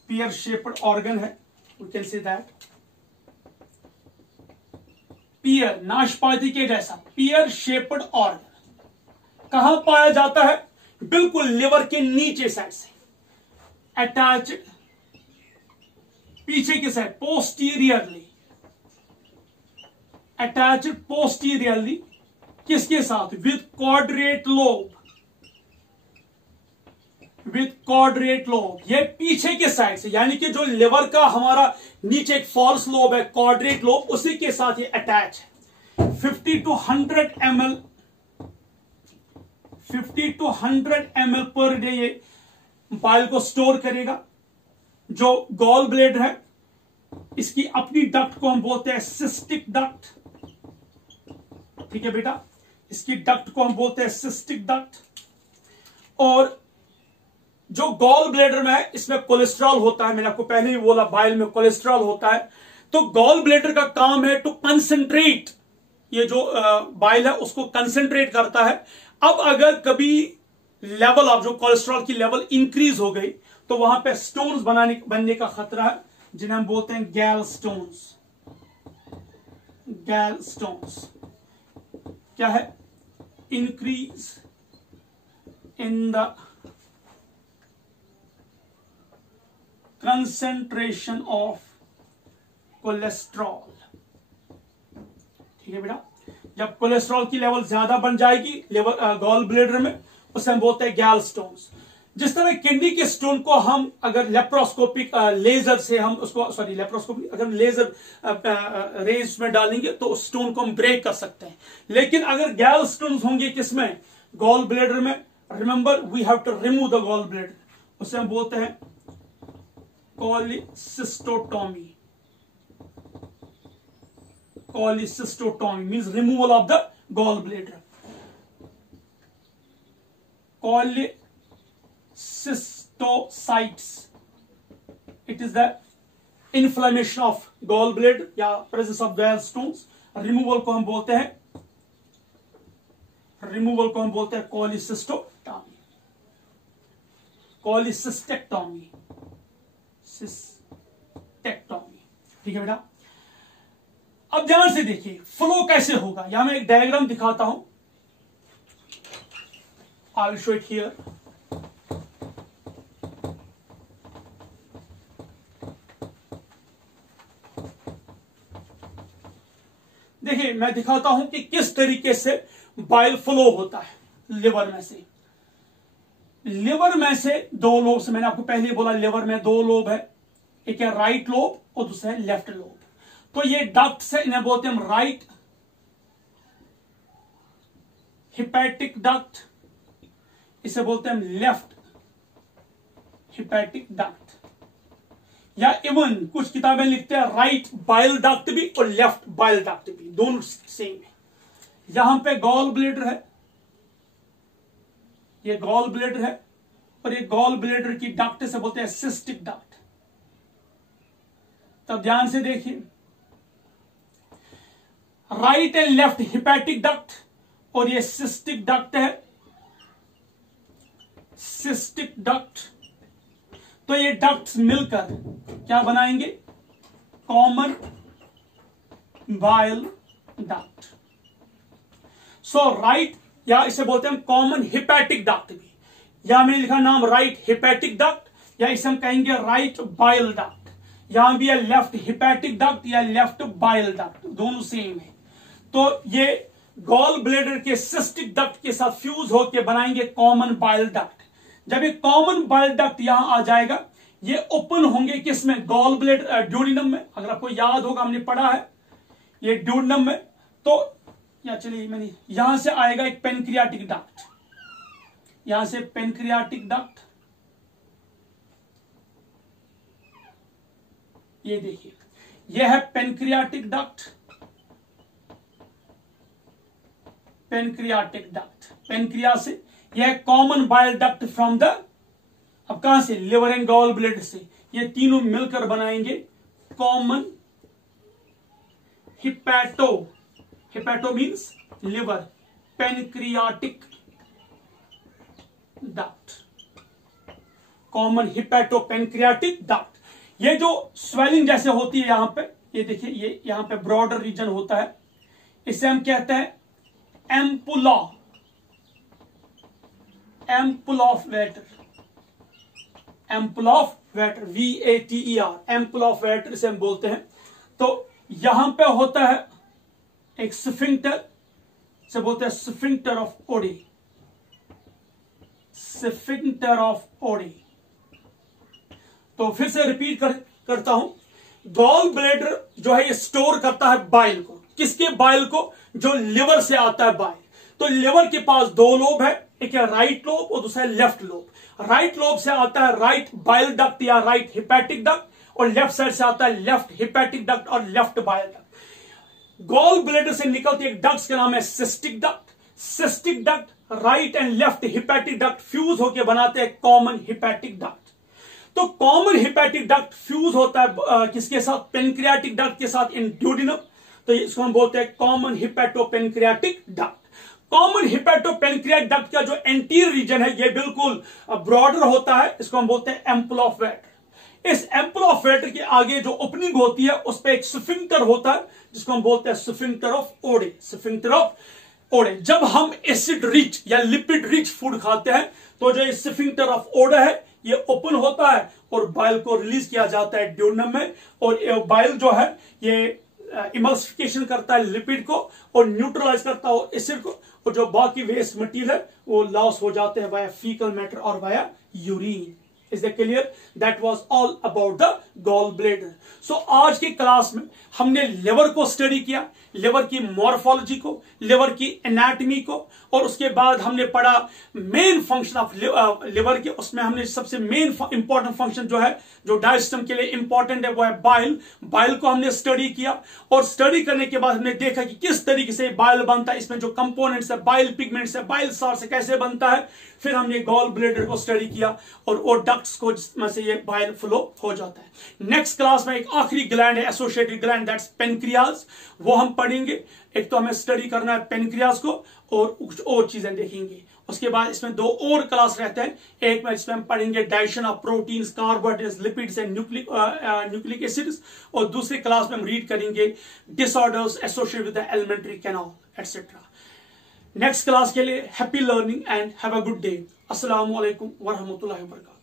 पियर शेप्ड ऑर्गन है, we can say that. Pear, नाशपाती के जैसा पियर शेप्ड ऑर्गन कहां पाया जाता है? बिल्कुल लिवर के नीचे साइड से अटैच, पीछे की साइड पोस्टीरियरली अटैच, पोस्टीरियरली किसके साथ? With quadrate lobe, with quadrate lobe. ये पीछे के साइड से, यानी कि जो लिवर का हमारा नीचे एक फॉल्स लोब है, क्वाड्रेट लोब, उसी के साथ ये अटैच है। 50 to 100 ml, 50 to 100 ml per day ये बाइल को स्टोर करेगा। जो गॉल ब्लैडर है इसकी अपनी डक्ट को हम बोलते हैं सिस्टिक डक्ट, ठीक है बेटा, इसकी डक्ट को हम बोलते हैं सिस्टिक डक्ट। और जो गॉल ब्लैडर में है इसमें कोलेस्ट्रॉल होता है, मैंने आपको पहले ही बोला बाइल में कोलेस्ट्रॉल होता है। तो गॉल ब्लैडर का काम है टू कंसंट्रेट, ये जो बाइल है उसको कंसंट्रेट करता है। अब अगर कभी लेवल ऑफ जो कोलेस्ट्रॉल की लेवल इंक्रीज हो गई तो वहां पे स्टोन्स बनने का खतरा है, जिन्हें हम बोलते हैं गैल स्टोन्स। गैल स्टोन्स क्या है? Increase in the concentration of cholesterol, ठीक है बेटा। जब कोलेस्ट्रॉल की लेवल ज्यादा बन जाएगी लेवल गॉल ब्लैडर में, उसे हम बोलते हैं गैल स्टोन्स। जिस तरह किडनी के स्टोन को हम अगर लेप्रोस्कोपिक लेजर से हम उसको, सॉरी लेप्रोस्कोपिक, अगर लेजर रेज में डालेंगे तो उस स्टोन को हम ब्रेक कर सकते हैं। लेकिन अगर गैल स्टोन्स होंगे किसमें? गॉल ब्लैडर में, remember we have to remove the gall bladder, उसे हम बोलते हैं कोलिसिस्टोटॉमी। Cholecystotomy means removal of the gallbladder. Cholecystocytes, it is the inflammation of gallbladder या presence of gallstones। रिमूवल को हम बोलते हैं cholecystectomy, cholecystectomy, ठीक है बेटा। अब ध्यान से देखिए फ्लो कैसे होगा, यहां मैं एक डायग्राम दिखाता हूं, I will show it here. देखिए मैं दिखाता हूं कि किस तरीके से बाइल फ्लो होता है लिवर में से। लिवर में से 2 लोब से, मैंने आपको पहले बोला लिवर में 2 लोब है, एक है राइट लोब और दूसरा है लेफ्ट लोब। तो ये डक्ट से इन्हें बोलते हैं हम राइट हिपैटिक डक्ट, इसे बोलते हैं हम लेफ्ट हिपैटिक डक्ट, या इवन कुछ किताबें लिखते हैं राइट बाइल डक्ट भी और लेफ्ट बाइल डक्ट भी, दोनों सेम है। यहां पे गॉल ब्लैडर है, ये गॉल ब्लैडर है, और ये गॉल ब्लैडर की डक्ट से बोलते हैं सिस्टिक डक्ट। तब ध्यान से देखिए, right and left hepatic duct, और ये सिस्टिक डक्ट है, सिस्टिक डक्ट। तो ये डक्ट्स मिलकर क्या बनाएंगे? Common bile duct. So right, या इसे बोलते हैं कॉमन हिपैटिक डक्ट भी, या मैंने लिखा नाम राइट हिपैटिक डक्ट, या इसे हम कहेंगे राइट बाइल डक्ट। यहां भी है लेफ्ट हिपैटिक डक्ट या लेफ्ट बाइल डक्ट, दोनों सेम है। तो ये गॉल ब्लैडर के सिस्टिक डक्ट के साथ फ्यूज होकर बनाएंगे कॉमन बाइल डक्ट। जब ये कॉमन बाइल डक्ट यहां आ जाएगा, ये ओपन होंगे किसमें, गॉल ब्लैडर ड्यूडेनम में। अगर आपको याद होगा हमने पढ़ा है ये ड्यूडेनम में, तो या चलिए मैंने यहां से आएगा एक पेनक्रियाटिक डक्ट, यहां से पेनक्रियाटिक डक्ट, ये देखिए यह है pancreatic duct, pancreatic duct, pancreas से। यह common bile duct from the, अब कहां से, लिवर एंड गॉल ब्लैडर से। ये तीनों मिलकर बनाएंगे common hepato, hepato means liver, pancreatic duct, common hepato pancreatic duct. ये जो स्वेलिंग जैसे होती है यहां पे, ये देखिए ये यहां पे ब्रॉडर रीजन होता है, इसे हम कहते हैं ampulla, ampoule of waiter, ampoule of waiter, VATER, ampoule of waiter इसे हम बोलते हैं। तो यहां पे होता है एक स्फिंक्टर, से बोलते हैं sphincter of OD, sphincter of OD. तो फिर से रिपीट करता हूं, गॉल ब्लैडर जो है ये स्टोर करता है बाइल को, किसके बाइल को, जो लिवर से आता है बाइल। तो लिवर के पास दो लोब है, एक है राइट लोब और दूसरा है लेफ्ट लोब। राइट लोब से आता है राइट बाइल डक्ट या राइट हिपैटिक डक्ट, और लेफ्ट साइड से आता है लेफ्ट हिपैटिक डक्ट और left bile duct. Gall bladder से निकलती एक डक्ट का नाम है cystic duct. Cystic duct right and left hepatic duct fuse होकर बनाते हैं कॉमन हिपैटिक डक्ट। तो कॉमन हिपैटिक डक्ट फ्यूज होता है किसके साथ, पेनक्रियाटिक डक्ट के साथ इन ड्यूडेनम। तो इसको हम बोलते हैं common hepato pancreatic duct. Common hepato pancreatic duct का जो एंटीरियर रीजन है ये बिल्कुल ब्रॉडर होता है, इसको हम बोलते हैं एम्पुल ऑफ वेटर। इस एम्पुल ऑफ वेटर के आगे जो ओपनिंग होती है उस पर एक स्फिंक्टर होता है जिसको हम बोलते हैं स्फिंक्टर ऑफ ओडे, स्फिंक्टर ऑफ ओडे। जब हम एसिड रिच या लिपिड रिच फूड खाते हैं तो जो स्फिंक्टर ऑफ ओडे है ये ओपन होता है और बाइल को रिलीज किया जाता है ड्यूडेनम में, और बाइल जो है ये इमल्सिफिकेशन करता है लिपिड को और न्यूट्रलाइज करता है एसिड को, और जो बाकी वेस्ट मटेरियल है वो लॉस हो जाते हैं वाया फीकल मैटर और via urine. Is that clear? That was all about the gall bladder. So आज की क्लास में हमने लिवर को स्टडी किया, लिवर की मॉर्फोलॉजी को, लिवर की एनाटॉमी को, और उसके बाद हमने पढ़ा मेन फंक्शन ऑफ लिवर के। उसमें हमने सबसे मेन इंपॉर्टेंट फंक्शन जो है, जो डाइजेशन के लिए इंपॉर्टेंट है, वो है बाइल। बाइल को हमने स्टडी किया, और स्टडी करने के बाद हमने देखा कि किस तरीके से बाइल बनता है, इसमें जो कंपोनेंट्स है, बाइल पिगमेंट्स है, बाइल सार से कैसे बनता है। फिर हमने गॉल ब्लैडर को स्टडी किया और वो डक्ट्स को जिसमें से ये बाइल फ्लो हो जाता है। नेक्स्ट क्लास में एक आखिरी ग्लैंड है, एसोसिएटेड ग्लैंड, दैट्स पेनक्रियाज, वो हम पढ़ेंगे। एक तो हमें स्टडी करना है पेनक्रियाज को और कुछ और चीजें देखेंगे। उसके बाद इसमें दो और क्लास रहते हैं, एक में इसमें हम पढ़ेंगे digestion of proteins, carbohydrates, lipids and nucleic acids, और दूसरी क्लास में हम रीड करेंगे disorders associated with the alimentary canal etcetera. Next class के लिए happy learning and have a good day. अस्सलाम वालेकुम व रहमतुल्लाहि व बरकातहू।